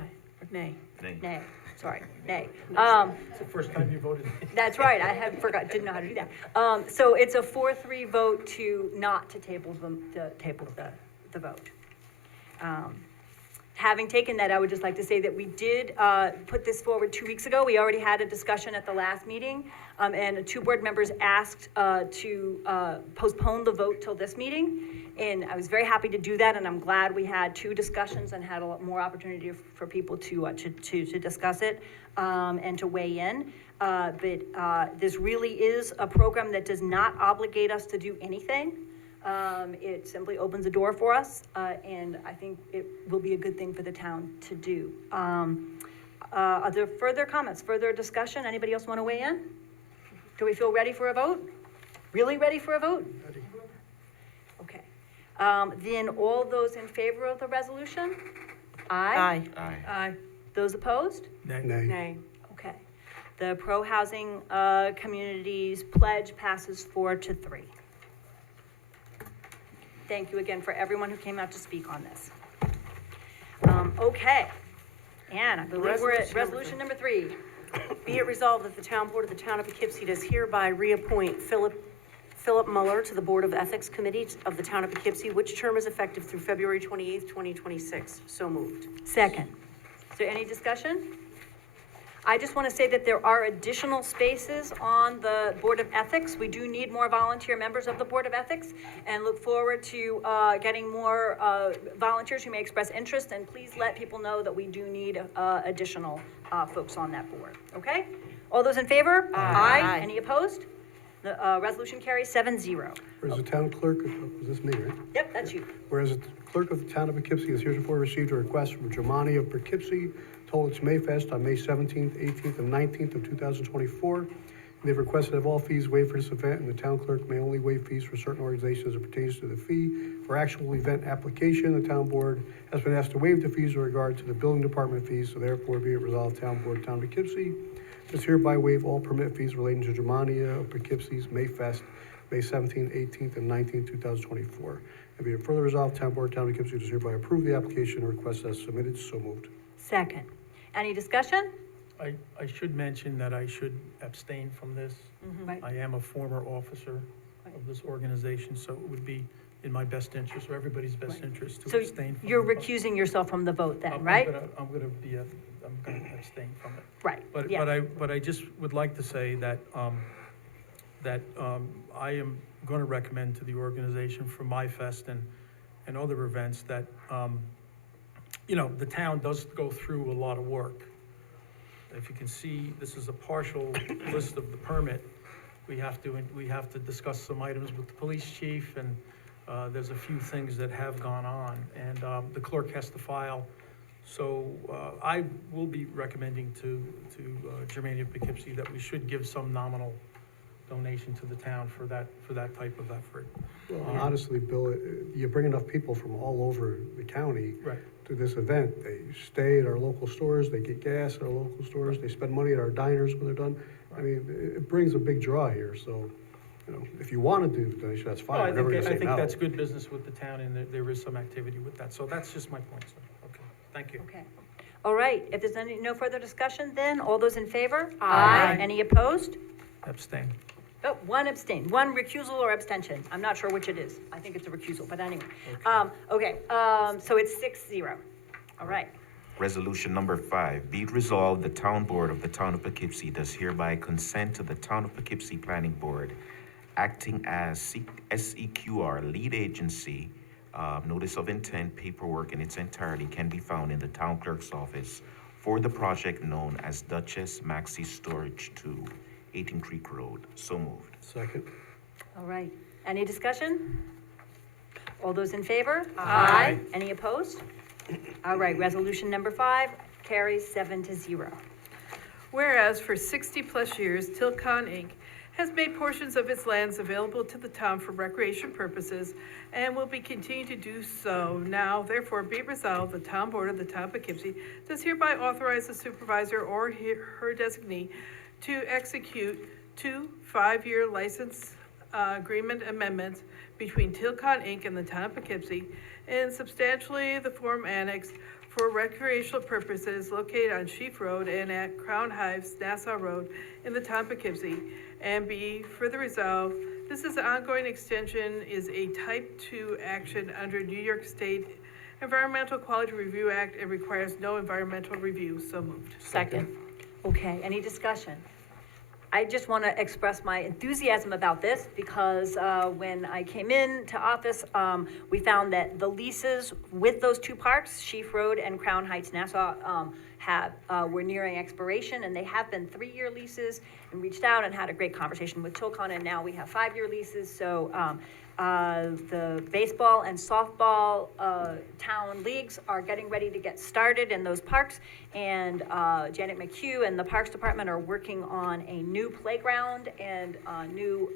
Nay. Nay. Sorry, nay. It's the first time you voted. That's right, I didn't know how to do that. So it's a 4-3 vote not to table the vote. Having taken that, I would just like to say that we did put this forward 2 weeks ago. We already had a discussion at the last meeting, and 2 board members asked to postpone the vote till this meeting. And I was very happy to do that, and I'm glad we had 2 discussions and had a lot more opportunity for people to discuss it and to weigh in. But this really is a program that does not obligate us to do anything. It simply opens a door for us, and I think it will be a good thing for the town to do. Are there further comments, further discussion? Anybody else want to weigh in? Do we feel ready for a vote? Really ready for a vote? Ready. Okay. Then all those in favor of the resolution? Aye. Aye. Aye. Those opposed? Nay. Nay. Okay. The pro-housing communities pledge passes 4-3. Thank you again for everyone who came out to speak on this. Okay. And I believe we're at resolution number 3. Be it resolved that the town board of the town of Poughkeepsie does hereby reappoint Philip Muller to the Board of Ethics Committee of the Town of Poughkeepsie, which term is effective through February 28th, 2026. So moved. Second. Is there any discussion? I just want to say that there are additional spaces on the Board of Ethics. We do need more volunteer members of the Board of Ethics and look forward to getting more volunteers who may express interest. And please let people know that we do need additional folks on that board, okay? All those in favor? Aye. Any opposed? The resolution carries 7-0. Whereas the town clerk, was this me, right? Yep, that's you. Whereas the clerk of the town of Poughkeepsie has heretofore received a request from Germani of Poughkeepsie to hold its Mayfest on May 17th, 18th, and 19th of 2024. And they've requested that all fees waived for this event, and the town clerk may only waive fees for certain organizations as it pertains to the fee. For actual event application, the town board has been asked to waive the fees in regard to the building department fees, so therefore be it resolved, town board, town of Poughkeepsie does hereby waive all permit fees relating to Germania of Poughkeepsie's Mayfest, May 17th, 18th, and 19th, 2024. And be it further resolved, town board, town of Poughkeepsie does hereby approve the application and request as submitted. So moved. Second. Any discussion? I should mention that I should abstain from this. Right. I am a former officer of this organization, so it would be in my best interest, or everybody's best interest, to So abstain from you're the vote. recusing yourself from the vote then, I'm right? I'm gonna abstain from it. Right, But, yeah. but I just would like to say that, I am gonna recommend to the organization for My Fest and other events that, the town does go through a lot of work. If you can see, this is a partial list of the permit. We have to discuss some items with the police chief, and, there's a few things that have gone on, and, the clerk has to file. So, I will be recommending to Germania Poughkeepsie that we should give some nominal donation to the town for that type of effort. Well, and honestly, Bill, you bring enough people from all over the county Right. to this event. They stay at our local stores, they get gas at our local stores, they spend money at our diners when they're done. I mean, it brings a big draw here, so, if you want to do the donation, that's fine. No, We're never gonna say I think no. that's good business with the town, and there is some activity with that. So that's just my point, sir. Okay, thank you. Okay. All right, if there's no further discussion, then all those in favor? Aye. Any opposed? Abstain. Oh, one abstain, one recusal or abstention. I'm not sure which it is. I think it's a recusal, but anyway. So it's 6-0. All right. Resolution number 5, be it resolved, the town board of the town of Poughkeepsie does hereby consent to the town of Poughkeepsie Planning Board acting as SEQR lead agency. Notice of intent paperwork in its entirety can be found in the town clerk's office for the project known as Duchess Maxi Storage 2, 18 Creek Road. So moved. Second. All right. Any discussion? All those in favor? Aye. Any opposed? All right, resolution number 5 carries 7-0. Whereas for 60-plus years, Tilcon Inc. has made portions of its lands available to the town for recreation purposes and will be continuing to do so. Now, therefore, be it resolved, the town board of the town of Poughkeepsie does hereby authorize the supervisor or her designee to execute 2 5-year license agreement amendments between Tilcon Inc. and the town of Poughkeepsie in substantially the form annexed for recreational purposes located on Sheaf Road and at Crown Hives, Nassau Road in the town of Poughkeepsie. And be further resolved, this is an ongoing extension, is a type 2 action under New York State Environmental Quality Review Act and requires no environmental review. So moved. Second. Okay, any discussion? I just want to express my enthusiasm about this because when I came into office, we found that the leases with those 2 parks, Sheaf Road and Crown Heights, Nassau, were nearing expiration, and they have been 3-year leases, and reached out and had a great conversation with Tilcon, and now we have 5-year leases. So the baseball and softball town leagues are getting ready to get started in those parks, and Janet McHugh and the Parks Department are working on a new playground and a new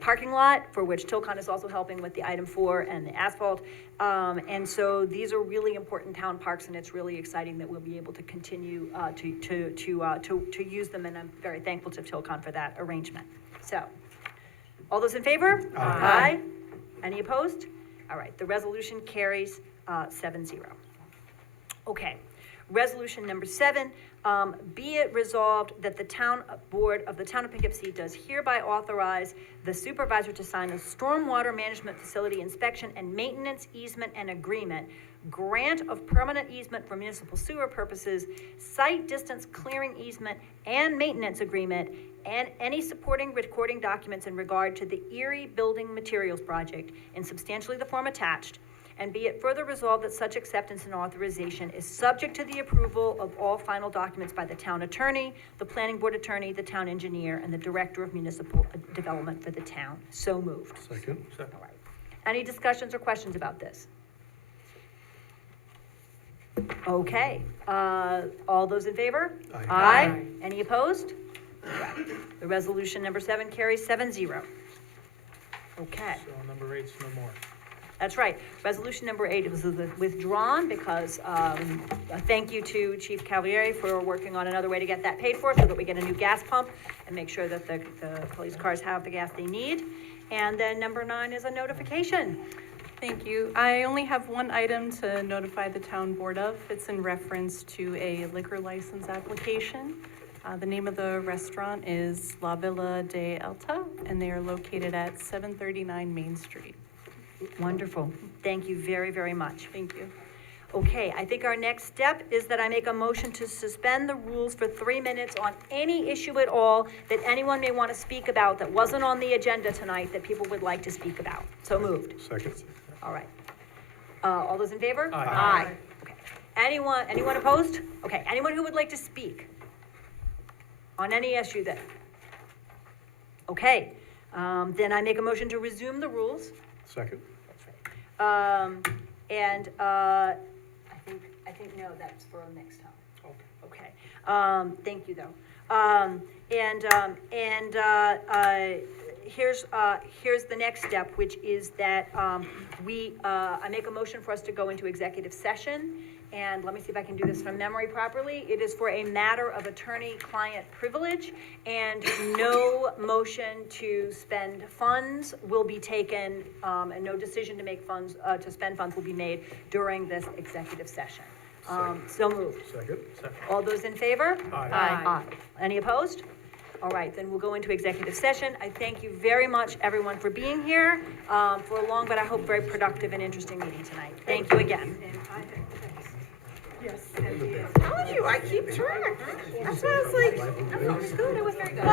parking lot, for which Tilcon is also helping with the item 4 and the asphalt. And so these are really important town parks, and it's really exciting that we'll be able to continue to use them, and I'm very thankful to Tilcon for that arrangement. So, all those in favor? Aye. Any opposed? All right, the resolution carries 7-0. Okay, Resolution number 7, be it resolved that the town board of the town of Poughkeepsie does hereby authorize the supervisor to sign a stormwater management facility inspection and maintenance easement and agreement, grant of permanent easement for municipal sewer purposes, site distance clearing easement and maintenance agreement, and any supporting recording documents in regard to the Erie Building Materials Project in substantially the form attached. And be it further resolved that such acceptance and authorization is subject to the approval of all final documents by the town attorney, the planning board attorney, the town engineer, and the director of municipal development for the town. So moved. Second. All right. Any discussions or questions about this? Okay, all those in favor? Aye. Aye. Any opposed? Right. The resolution number 7 carries 7-0. Okay. So number 8's no more. That's right. Resolution number 8 was withdrawn because, a thank you to Chief Cavalieri for working on another way to get that paid for so that we get a new gas pump and make sure that the police cars have the gas they need. And then number 9 is a notification. Thank you. I only have one item to notify the town board of. It's in reference to a liquor license application. The name of the restaurant is La Villa de Elta, and they are located at 739 Main Street. Wonderful. Thank you very, very much. Thank you. Okay, I think our next step is that I make a motion to suspend the rules for 3 minutes on any issue at all that anyone may want to speak about that wasn't on the agenda tonight that people would like to speak about. So moved. Second. All right. All those in favor? Aye. Aye. Okay. Anyone opposed? Okay, anyone who would like to speak on any issue that? Okay, then I make a motion to resume the rules. Second. I think, no, that's for next time. Okay. Thank you, though. Here's the next step, which is that, I make a motion for us to go into executive session. And let me see if I can do this from memory properly. It is for a matter of attorney-client privilege, and no motion to spend funds will be taken, and no decision to make funds, to spend funds will be made during this executive session. So moved. Second. All those in favor? Aye. Aye. Any opposed? All right, then we'll go into executive session. I thank you very much, everyone, for being here, for a long, but I hope very productive and interesting meeting tonight. Thank you again. Yes. I told you, I keep track. That's why I was like, no, it was good, it was very good.